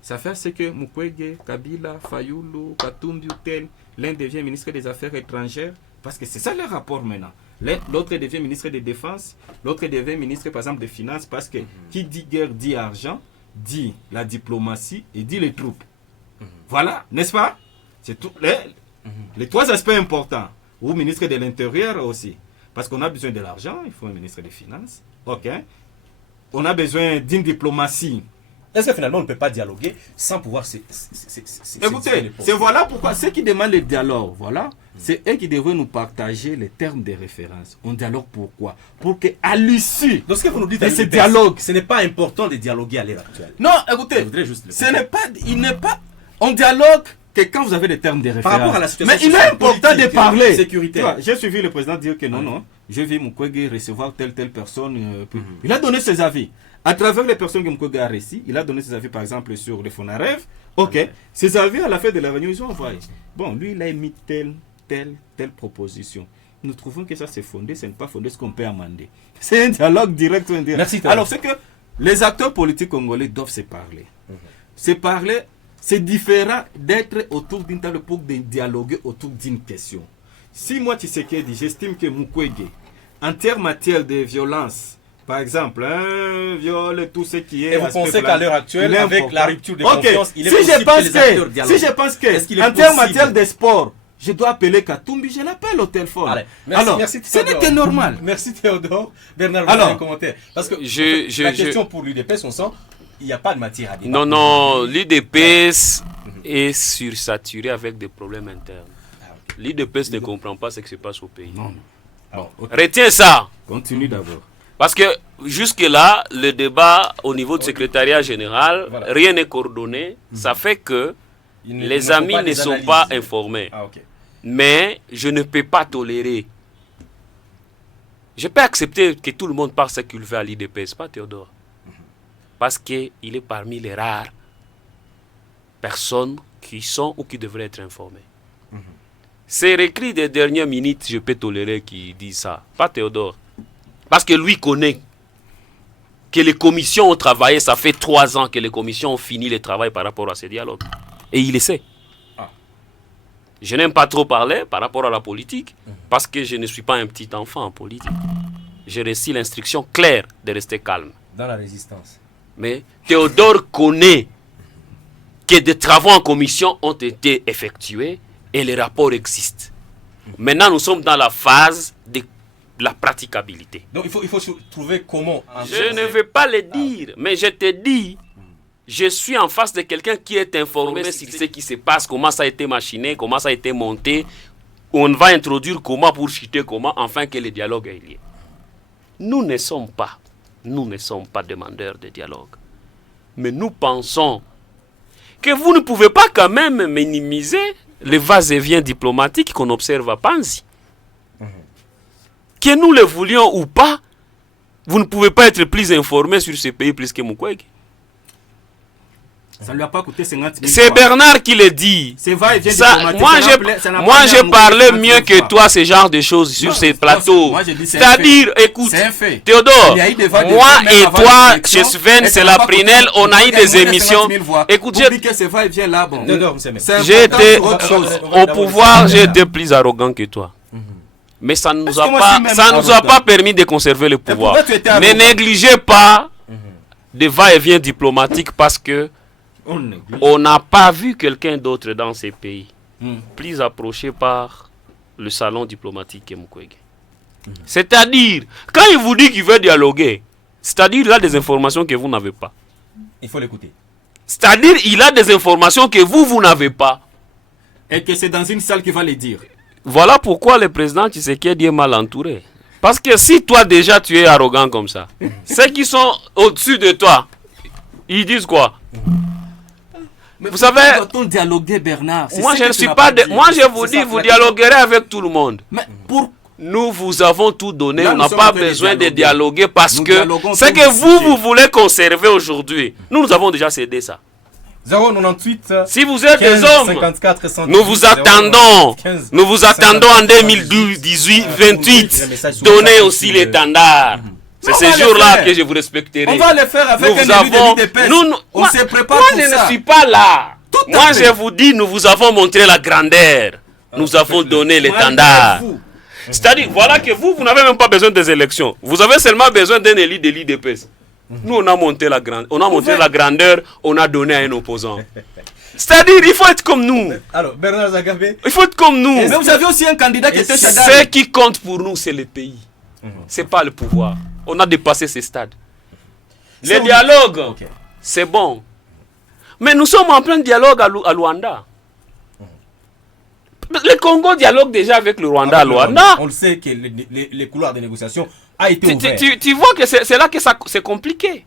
ça fait ce que Mukwege, Kabila, Fayulu, Katumbi ou tel, l'un devient ministre des Affaires étrangères, parce que c'est ça le rapport maintenant. L'autre devient ministre de Défense, l'autre devient ministre par exemple des Finances, parce que qui dit guerre dit argent, dit la diplomatie et dit les troupes. Voilà, n'est-ce pas? C'est tout. Les trois aspects importants. Ou ministre de l'Intérieur aussi. Parce qu'on a besoin de l'argent, il faut un ministre des Finances. Ok. On a besoin d'une diplomatie. Est-ce que finalement on ne peut pas dialoguer sans pouvoir écoutez, c'est voilà pourquoi ceux qui demandent le dialogue, voilà, c'est eux qui devraient nous partager les termes de référence. On dialogue pourquoi? Pour qu'à l'issue de ce que vous nous dites de ce dialogue, ce n'est pas important de dialoguer à l'heure actuelle. Non, écoutez, on dialogue que quand vous avez des termes de référence. Par rapport à la situation, mais il est important de parler. Sécuritaire. J'ai suivi le président dire que non, je vais Mukwege recevoir telle personne. Il a donné ses avis. À travers les personnes que Mukwege a reçues, il a donné ses avis par exemple sur le Fonarev. Ok, ses avis à la fin de la réunion, ils ont envoyé. Bon, lui, il a émis telle proposition. Nous trouvons que ça c'est fondé, ce n'est pas fondé, ce qu'on peut amender. C'est un dialogue direct ou indirect. Merci. Alors, c'est que les acteurs politiques congolais doivent se parler. Se parler, c'est différent d'être autour d'une table pour dialoguer autour d'une question. Si moi, Tshisekedi, j'estime que Mukwege, en matière de violence, par exemple, viol, tout ce qui est... Et vous pensez qu'à l'heure actuelle, avec la rupture de confiance, il est possible que les acteurs dialoguent? Si je pense que, en matière de sport, je dois appeler Katumbi, je l'appelle au téléphone. Allez, merci ce n'était normal. Merci Théodore. Bernard, vous avez un commentaire. Parce que la question pour l'UDPS, on sent il n'y a pas de matière à débattre. Non, l'UDPS est sursaturé avec des problèmes internes. L'UDPS ne comprend pas ce qui se passe au pays. Non. Bon, retiens ça. Continue d'abord. Parce que jusque-là, le débat au niveau du secrétariat général, rien n'est coordonné. Ça fait que les amis ne sont pas informés. Mais je ne peux pas tolérer. Je peux accepter que tout le monde parle ce qu'il veut à l'IDPS, pas Théodore. Parce qu'il est parmi les rares personnes qui sont ou qui devraient être informées. C'est écrit des dernières minutes, je peux tolérer qu'il dise ça, pas Théodore. Parce que lui connaît que les commissions ont travaillé, ça fait 3 ans que les commissions ont fini le travail par rapport à ces dialogues. Et il le sait. Je n'aime pas trop parler par rapport à la politique, parce que je ne suis pas un petit enfant en politique. J'ai reçu l'instruction claire de rester calme. Dans la résistance. Mais Théodore connaît que des travaux en commission ont été effectués et les rapports existent. Maintenant, nous sommes dans la phase de la praticabilité. Donc, il faut trouver comment... Je ne vais pas le dire, mais je te dis, je suis en face de quelqu'un qui est informé sur ce qui se passe, comment ça a été machiné, comment ça a été monté. On va introduire comment pour chuter comment, afin que le dialogue ait lieu. Nous ne sommes pas demandeurs de dialogue. Mais nous pensons que vous ne pouvez pas quand même minimiser les va-et-vient diplomatiques qu'on observe à Panzi. Que nous le voulions ou pas, vous ne pouvez pas être plus informé sur ce pays plus que Mukwege. Ça ne lui a pas coûté 50 000 C'est Bernard qui le dit. Moi, j'ai parlé mieux que toi ce genre de choses sur ces plateaux. C'est-à-dire, écoute, Théodore, moi et toi, chez Sven, c'est la Prunelle, on a eu des émissions. Écoute, j'ai été au pouvoir, j'ai été plus arrogant que toi. Mais ça ne nous a pas permis de conserver le pouvoir. Ne négligez pas de va-et-vient diplomatique parce que on n'a pas vu quelqu'un d'autre dans ces pays plus approché par le salon diplomatique que Mukwege. C'est-à-dire, quand il vous dit qu'il veut dialoguer, c'est-à-dire il a des informations que vous n'avez pas. Il faut l'écouter. C'est-à-dire il a des informations que vous n'avez pas. Et que c'est dans une salle qu'il va les dire. Voilà pourquoi le président Tshisekedi est mal entouré. Parce que si toi déjà tu es arrogant comme ça, ceux qui sont au-dessus de toi, ils disent quoi? Mais vous savez, doit-on dialoguer, Bernard? Moi je ne suis pas moi je vous dis, vous dialoguerez avec tout le monde. Mais pour nous vous avons tout donné, là, on n'a pas besoin de dialoguer parce que ce que vous voulez conserver aujourd'hui, nous avons déjà cédé ça. 098. Si vous êtes 15, des hommes, 54, 118, nous vous attendons. 15, nous vous attendons en 2018, 28. Donnez aussi l'étendard. C'est ce jour-là que je vous respecterai. On va le faire avec un élu de l'IDPS. On se prépare pour ça. Moi, je ne suis pas là. Moi, je vous dis, nous vous avons montré la grandeur. Nous avons donné l'étendard. C'est-à-dire, voilà que vous n'avez même pas besoin des élections. Vous avez seulement besoin d'un élu de l'IDPS. Nous, on a monté la grandeur, on a donné à un opposant. C'est-à-dire, il faut être comme nous. Alors, Bernard Zagabé. Il faut être comme nous. Mais vous avez aussi un candidat qui était Chadal. Ce qui compte pour nous, c'est le pays. C'est pas le pouvoir. On a dépassé ces stades. Le dialogue, c'est bon. Mais nous sommes en plein dialogue à Luanda. Le Congo dialogue déjà avec le Rwanda à Luanda. On le sait que les couloirs de négociation a été ouvert. Tu vois que c'est là que c'est compliqué.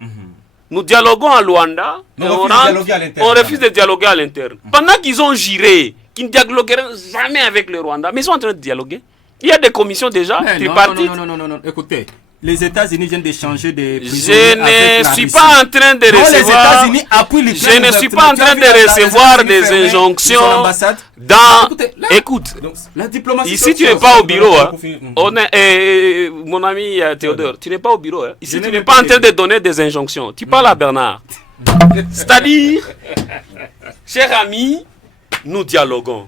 Nous dialoguons à Luanda, on refuse de dialoguer à l'interne. Pendant qu'ils ont géré, qu'ils ne dialogueront jamais avec le Rwanda, mais ils sont en train de dialoguer. Il y a des commissions déjà, tripartites. Non, écoutez. Les États-Unis viennent d'échanger des prisonniers. Je ne suis pas en train de recevoir. Je ne suis pas en train de recevoir des injonctions. Écoute, la diplomatie. Ici tu n'es pas au bureau. Mon ami Théodore, tu n'es pas au bureau. Ici tu n'es pas en train de donner des injonctions. Tu parles à Bernard. C'est-à-dire, cher ami, nous dialoguons.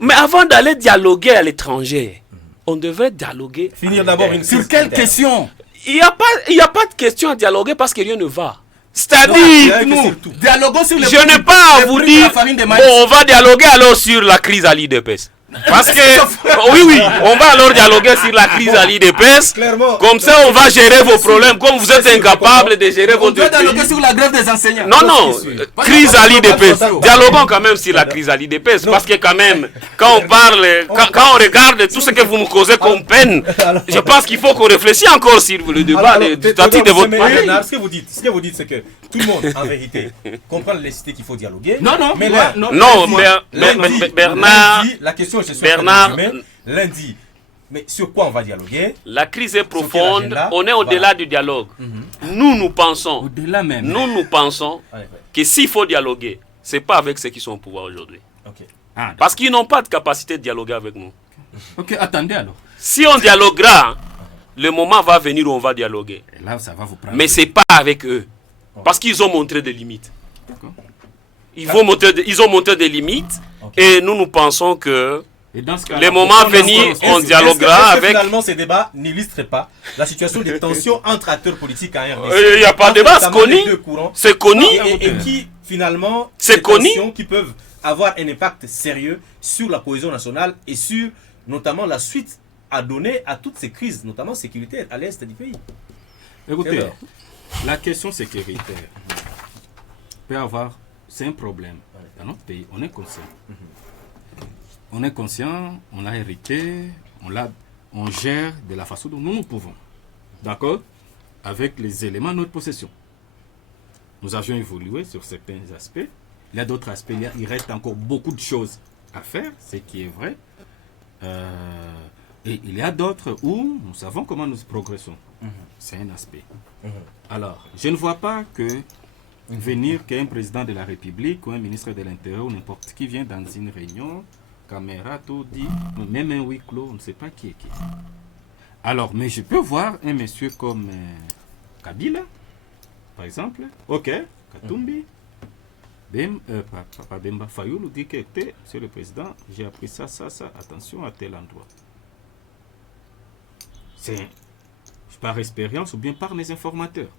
Mais avant d'aller dialoguer à l'étranger, on devrait dialoguer. Finir d'abord sur quelle question? Il n'y a pas de question à dialoguer parce que rien ne va. C'est-à-dire, dialoguons sur les je n'ai pas à vous dire, bon, on va dialoguer alors sur la crise à l'IDPS. Parce que, oui, on va alors dialoguer sur la crise à l'IDPS. Comme ça, on va gérer vos problèmes. Comme vous êtes incapable de gérer votre pays. On doit dialoguer sur la grève des enseignants. Non, crise à l'IDPS. Dialoguons quand même sur la crise à l'IDPS. Parce que quand même, quand on parle, quand on regarde tout ce que vous nous causez comme peine, je pense qu'il faut qu'on réfléchisse encore sur le débat du statut de votre pays. Ce que vous dites, c'est que tout le monde, en vérité, comprend la nécessité qu'il faut dialoguer. Non, Bernard, la question Bernard, lundi, mais sur quoi on va dialoguer? La crise est profonde, on est au-delà du dialogue. Nous pensons, que s'il faut dialoguer, ce n'est pas avec ceux qui sont au pouvoir aujourd'hui. Parce qu'ils n'ont pas de capacité de dialoguer avec nous. Ok, attendez alors. Si on dialoguera, le moment va venir où on va dialoguer. Et là, ça va vous prendre. Mais ce n'est pas avec eux. Parce qu'ils ont montré des limites. Ils ont montré des limites. Et nous pensons que le moment venu, on dialoguera avec... Finalement, ces débats n'illustrent pas la situation de tension entre acteurs politiques en RDC. Il n'y a pas de débat, c'est connu. C'est connu. Et qui, finalement, c'est connu. Qui peuvent avoir un impact sérieux sur la cohésion nationale et sur, notamment, la suite à donner à toutes ces crises, notamment sécuritaires, à l'est du pays. Écoutez, la question sécuritaire peut avoir... C'est un problème. Dans notre pays, on est conscient. On est conscient, on l'a hérité, on gère de la façon dont nous pouvons. D'accord? Avec les éléments de notre possession. Nous avions évolué sur certains aspects. Il y a d'autres aspects, il reste encore beaucoup de choses à faire, ce qui est vrai. Et il y a d'autres où nous savons comment nous progressons. C'est un aspect. Alors, je ne vois pas que venir qu'un président de la République ou un ministre de l'Intérieur ou n'importe qui vient dans une réunion, caméra, tout dit, même un huis clos, on ne sait pas qui est qui. Alors, mais je peux voir un monsieur comme Kabila, par exemple. Ok, Katumbi. Papa Bemba Fayou nous dit que, monsieur le président, j'ai appris ça, attention à tel endroit. C'est par expérience ou bien par mes informateurs.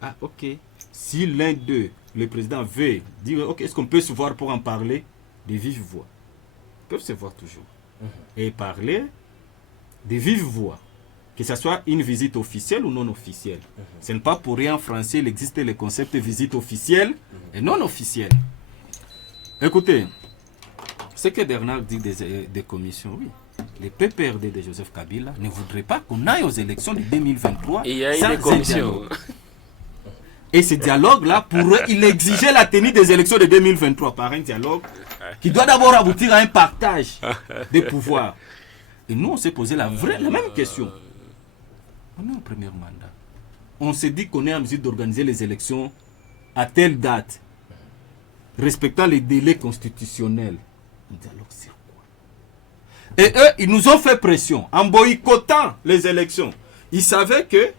Ah, ok. Si l'un d'eux, le président, veut dire, ok, est-ce qu'on peut se voir pour en parler de vive voix? Ils peuvent se voir toujours. Et parler de vive voix. Que ce soit une visite officielle ou non officielle. Ce n'est pas pour rien en français, il existe le concept de visite officielle et non officielle. Écoutez, ce que Bernard dit des commissions, oui. Les PPRD de Joseph Kabila ne voudraient pas qu'on aille aux élections de 2023 il y a eu des commissions. Et ce dialogue-là, pour eux, il exigeait la tenue des élections de 2023 par un dialogue qui doit d'abord aboutir à un partage des pouvoirs. Et nous, on s'est posé la même question. On est au premier mandat. On s'est dit qu'on est en mesure d'organiser les élections à telle date, respectant les délais constitutionnels. Un dialogue sur quoi? Et eux, ils nous ont fait pression en boycottant les élections. Ils savaient que,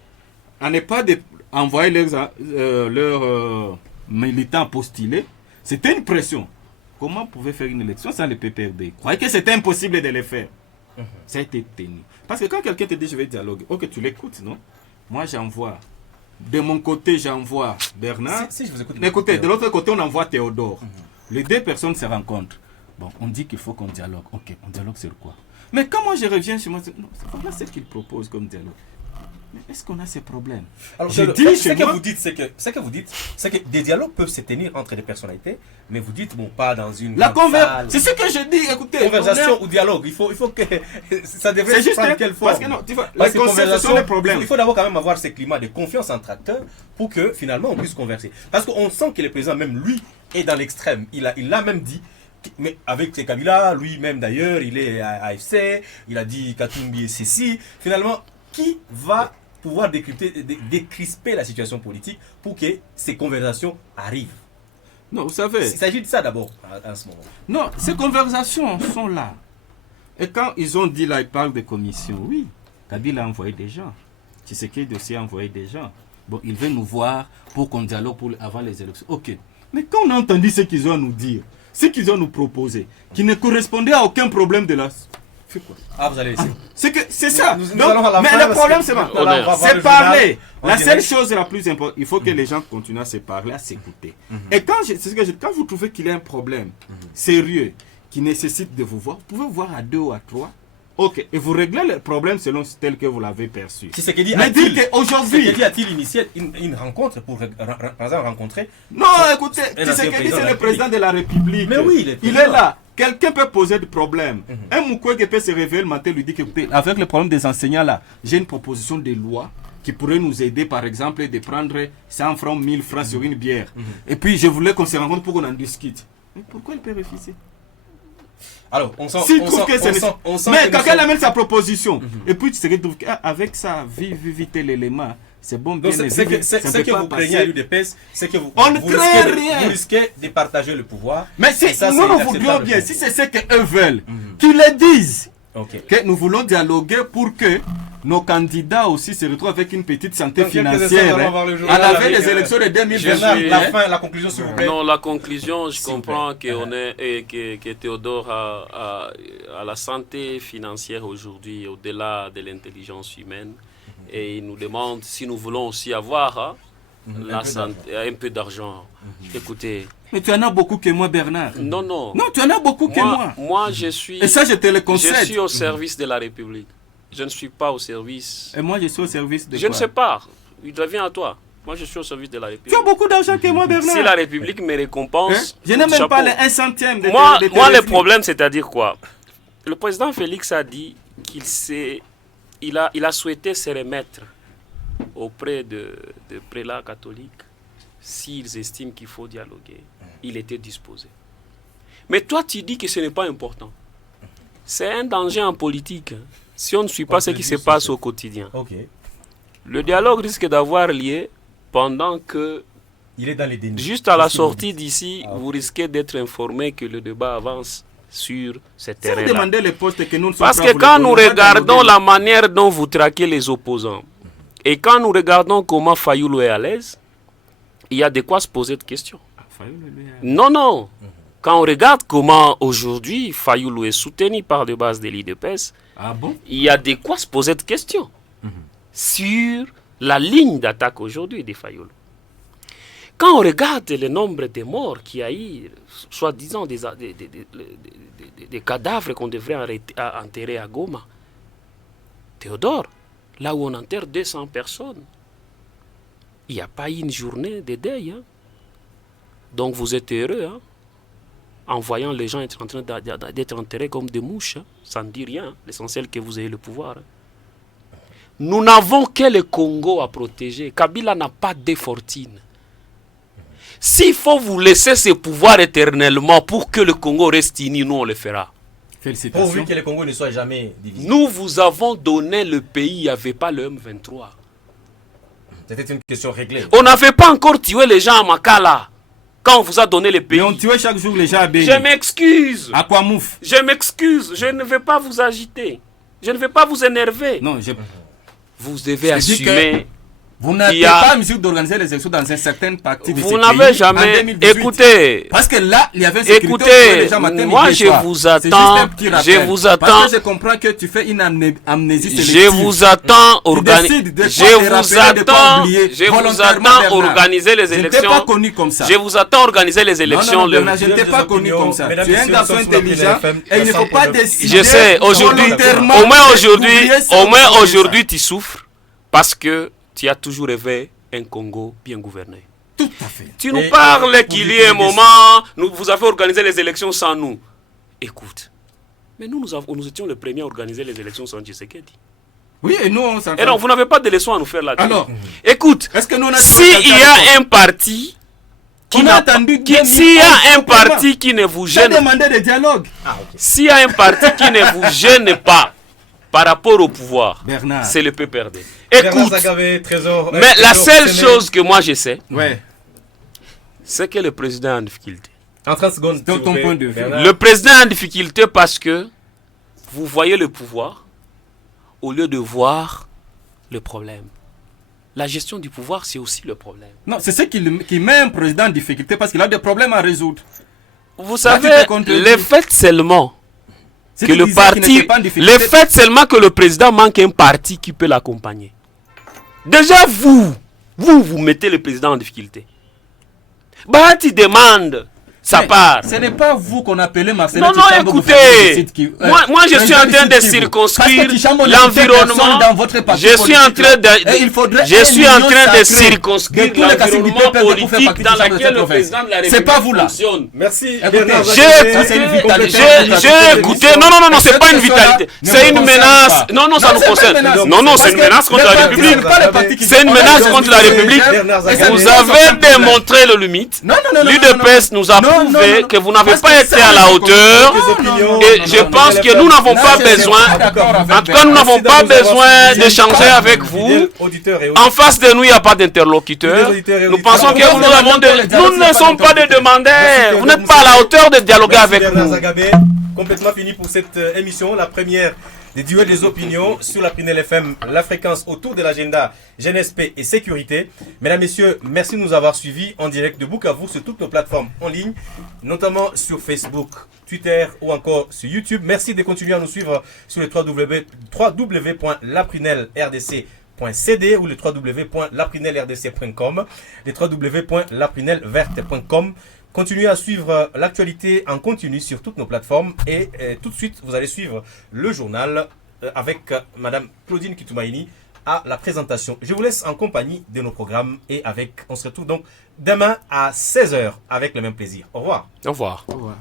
à ne pas envoyer leurs militants postulés, c'était une pression. Comment on pouvait faire une élection sans le PPRD? Ils croyaient que c'était impossible de le faire. Ça a été tenu. Parce que quand quelqu'un te dit je vais dialoguer, ok, tu l'écoutes, non? Moi, j'envoie. De mon côté, j'envoie Bernard. Si je vous écoute. Écoutez, de l'autre côté, on envoie Théodore. Les deux personnes se rencontrent. Bon, on dit qu'il faut qu'on dialogue. Ok, on dialogue sur quoi? Mais quand moi je reviens chez moi, non, c'est pas là ce qu'il propose comme dialogue. Mais est-ce qu'on a ces problèmes? Alors, ce que vous dites, c'est que des dialogues peuvent se tenir entre des personnalités, mais vous dites, bon, pas dans une salle. C'est ce que je dis, écoutez. Conversation ou dialogue, il faut que ça devrait se prendre quelle forme? Parce que non, tu vois, les conversations, les problèmes. Il faut d'abord quand même avoir ce climat de confiance entre acteurs pour que finalement on puisse converser. Parce qu'on sent que le président, même lui, est dans l'extrême. Il l'a même dit. Mais avec Kabila, lui-même d'ailleurs, il est à AFC, il a dit Katumbi et ceci. Finalement, qui va pouvoir décrisper la situation politique pour que ces conversations arrivent? Non, vous savez... Il s'agit de ça d'abord, en ce moment. Non, ces conversations sont là. Et quand ils ont dit là, ils parlent de commission, oui, Kabila a envoyé des gens. Tshisekedi aussi a envoyé des gens. Bon, il veut nous voir pour qu'on dialogue avant les élections. Ok. Mais quand on a entendu ce qu'ils ont à nous dire, ce qu'ils ont à nous proposer, qui ne correspondait à aucun problème de la... Fait quoi? Ah, vous allez laisser. C'est ça. Mais le problème, c'est parler. La seule chose la plus importante, il faut que les gens continuent à se parler, à s'écouter. Et quand vous trouvez qu'il y a un problème sérieux qui nécessite de vous voir, vous pouvez voir à 2 ou à 3. Ok, et vous réglez le problème selon tel que vous l'avez perçu. Mais dites qu'aujourd'hui... a-t-il initié une rencontre pour, par exemple, rencontrer... Non, écoutez, Tshisekedi, c'est le président de la République. Mais oui, il est là. Quelqu'un peut poser des problèmes. Un Mukwege peut se réveiller le matin et lui dire que, écoutez, avec le problème des enseignants là, j'ai une proposition de loi qui pourrait nous aider, par exemple, de prendre 100 francs, 1000 francs sur une bière. Et puis, je voulais qu'on se rencontre pour qu'on en discute. Mais pourquoi il peut refuser? Alors, on sent mais quand elle amène sa proposition, et puis tu sais avec ça, vite l'élément, c'est bon, bien. C'est que vous craignez à l'UDPS, c'est que vous risquez de partager le pouvoir. Mais si nous voulions bien, si c'est ce qu'eux veulent, qu'ils le disent. Que nous voulons dialoguer pour que nos candidats aussi se retrouvent avec une petite santé financière à la veille des élections de 2020. La conclusion, s'il vous plaît. Non, la conclusion, je comprends que Théodore a la santé financière aujourd'hui au-delà de l'intelligence humaine. Et il nous demande si nous voulons aussi avoir un peu d'argent. Écoutez. Mais tu en as beaucoup que moi, Bernard. Non. Non, tu en as beaucoup que moi. Moi, je suis... Et ça, je te le concède. Je suis au service de la République. Je ne suis pas au service... Et moi, je suis au service de Je ne sais pas. Il revient à toi. Moi, je suis au service de la République. Tu as beaucoup d'argent que moi, Bernard. Si la République me récompense... Je n'ai même pas un centime de... Moi, le problème, c'est-à-dire quoi? Le président Félix a dit qu'il a souhaité se remettre auprès de prélats catholiques. S'ils estiment qu'il faut dialoguer, il était disposé. Mais toi, tu dis que ce n'est pas important. C'est un danger en politique. Si on ne suit pas ce qui se passe au quotidien. Le dialogue risque d'avoir lieu pendant que, il est dans les dénis. Juste à la sortie d'ici, vous risquez d'être informé que le débat avance sur ce terrain-là. Parce que quand nous regardons la manière dont vous traquez les opposants, et quand nous regardons comment Fayoulou est à l'aise, il y a de quoi se poser de questions. Non. Quand on regarde comment aujourd'hui Fayoulou est soutenu par les bases de l'IDPS, il y a de quoi se poser de questions sur la ligne d'attaque aujourd'hui de Fayoulou. Quand on regarde le nombre de morts qu'il y a eu, soi-disant des cadavres qu'on devrait enterrer à Goma, Théodore, là où on enterre 200 personnes, il n'y a pas eu une journée de deuil. Donc vous êtes heureux en voyant les gens être en train d'être enterrés comme des mouches. Ça ne dit rien. L'essentiel que vous ayez le pouvoir. Nous n'avons que le Congo à protéger. Kabila n'a pas de fortune. S'il faut vous laisser ce pouvoir éternellement pour que le Congo reste uni, nous on le fera. Pourvu que le Congo ne soit jamais divisé. Nous vous avons donné le pays, il n'y avait pas le M23. C'était une question réglée. On n'avait pas encore tué les gens à Makala quand on vous a donné le pays. Mais on tuait chaque jour les gens à Béni. Je m'excuse. À quoi mouf? Je m'excuse. Je ne vais pas vous agiter. Je ne vais pas vous énerver. Non, vous devez assumer. Vous n'avez pas en mesure d'organiser les élections dans un certain parti de ce pays. Vous n'avez jamais écouté. Parce que là, il y avait une sécurité. Écoutez, moi je vous attends. Je vous attends. Parce que je comprends que tu fais une amnésie sélective. Je vous attends organiser. Je vous attends organiser les élections. Je ne t'ai pas connu comme ça. Je vous attends organiser les élections. Non, je ne t'ai pas connu comme ça. Tu es un garçon intelligent et il ne faut pas décider. Je sais, aujourd'hui, au moins aujourd'hui, tu souffres parce que tu as toujours rêvé un Congo bien gouverné. Tout à fait. Tu nous parles qu'il y a un moment, vous avez organisé les élections sans nous. Écoute, mais nous étions les premiers à organiser les élections sans Tshisekedi. Oui, et nous, on s'en Et non, vous n'avez pas de leçons à nous faire là-dessus. Alors, écoute, s'il y a un parti qui ne vous gêne pas, s'il y a un parti qui ne vous gêne pas par rapport au pouvoir, c'est le PPRD. Écoute, mais la seule chose que moi je sais, c'est que le président est en difficulté. En 30 secondes, ton point de vue. Le président est en difficulté parce que vous voyez le pouvoir au lieu de voir le problème. La gestion du pouvoir, c'est aussi le problème. Non, c'est ce qui met un président en difficulté parce qu'il a des problèmes à résoudre. Vous savez, le fait seulement que le parti, le fait seulement que le président manque un parti qui peut l'accompagner. Déjà, vous mettez le président en difficulté. Bahati demande sa part. Ce n'est pas vous qu'on appelait Marcel. Non, écoutez, moi je suis en train de circonscrire l'environnement. Je suis en train de circonscrire l'environnement politique dans lequel le président de la République fonctionne. Merci. J'ai écouté. Non, c'est pas une vitalité. C'est une menace. Non, ça nous concerne. Non, c'est une menace contre la République. C'est une menace contre la République. Vous avez démontré le limite. L'UDPS nous a que vous n'avez pas été à la hauteur et je pense que nous n'avons pas besoin, en tout cas nous n'avons pas besoin d'échanger avec vous. En face de nous il n'y a pas d'interlocuteur. Nous pensons que nous ne sommes pas des demandeurs. Vous n'êtes pas à la hauteur de dialoguer avec nous. Complètement fini pour cette émission, la première des duels des opinions sur la Prunelle FM, la fréquence autour de l'agenda jeunesse, paix et sécurité. Mesdames, Messieurs, merci de nous avoir suivis en direct de Bukavu sur toutes nos plateformes en ligne, notamment sur Facebook, Twitter ou encore sur YouTube. Merci de continuer à nous suivre sur le www.laprinelrdc.cd ou le www.laprinelrdc.com, le www.laprinelverte.com. Continuez à suivre l'actualité en continu sur toutes nos plateformes et tout de suite vous allez suivre le journal avec Madame Claudine Kitoumaïni à la présentation. Je vous laisse en compagnie de nos programmes et on se retrouve donc demain à 16h avec le même plaisir. Au revoir. Au revoir. Au revoir.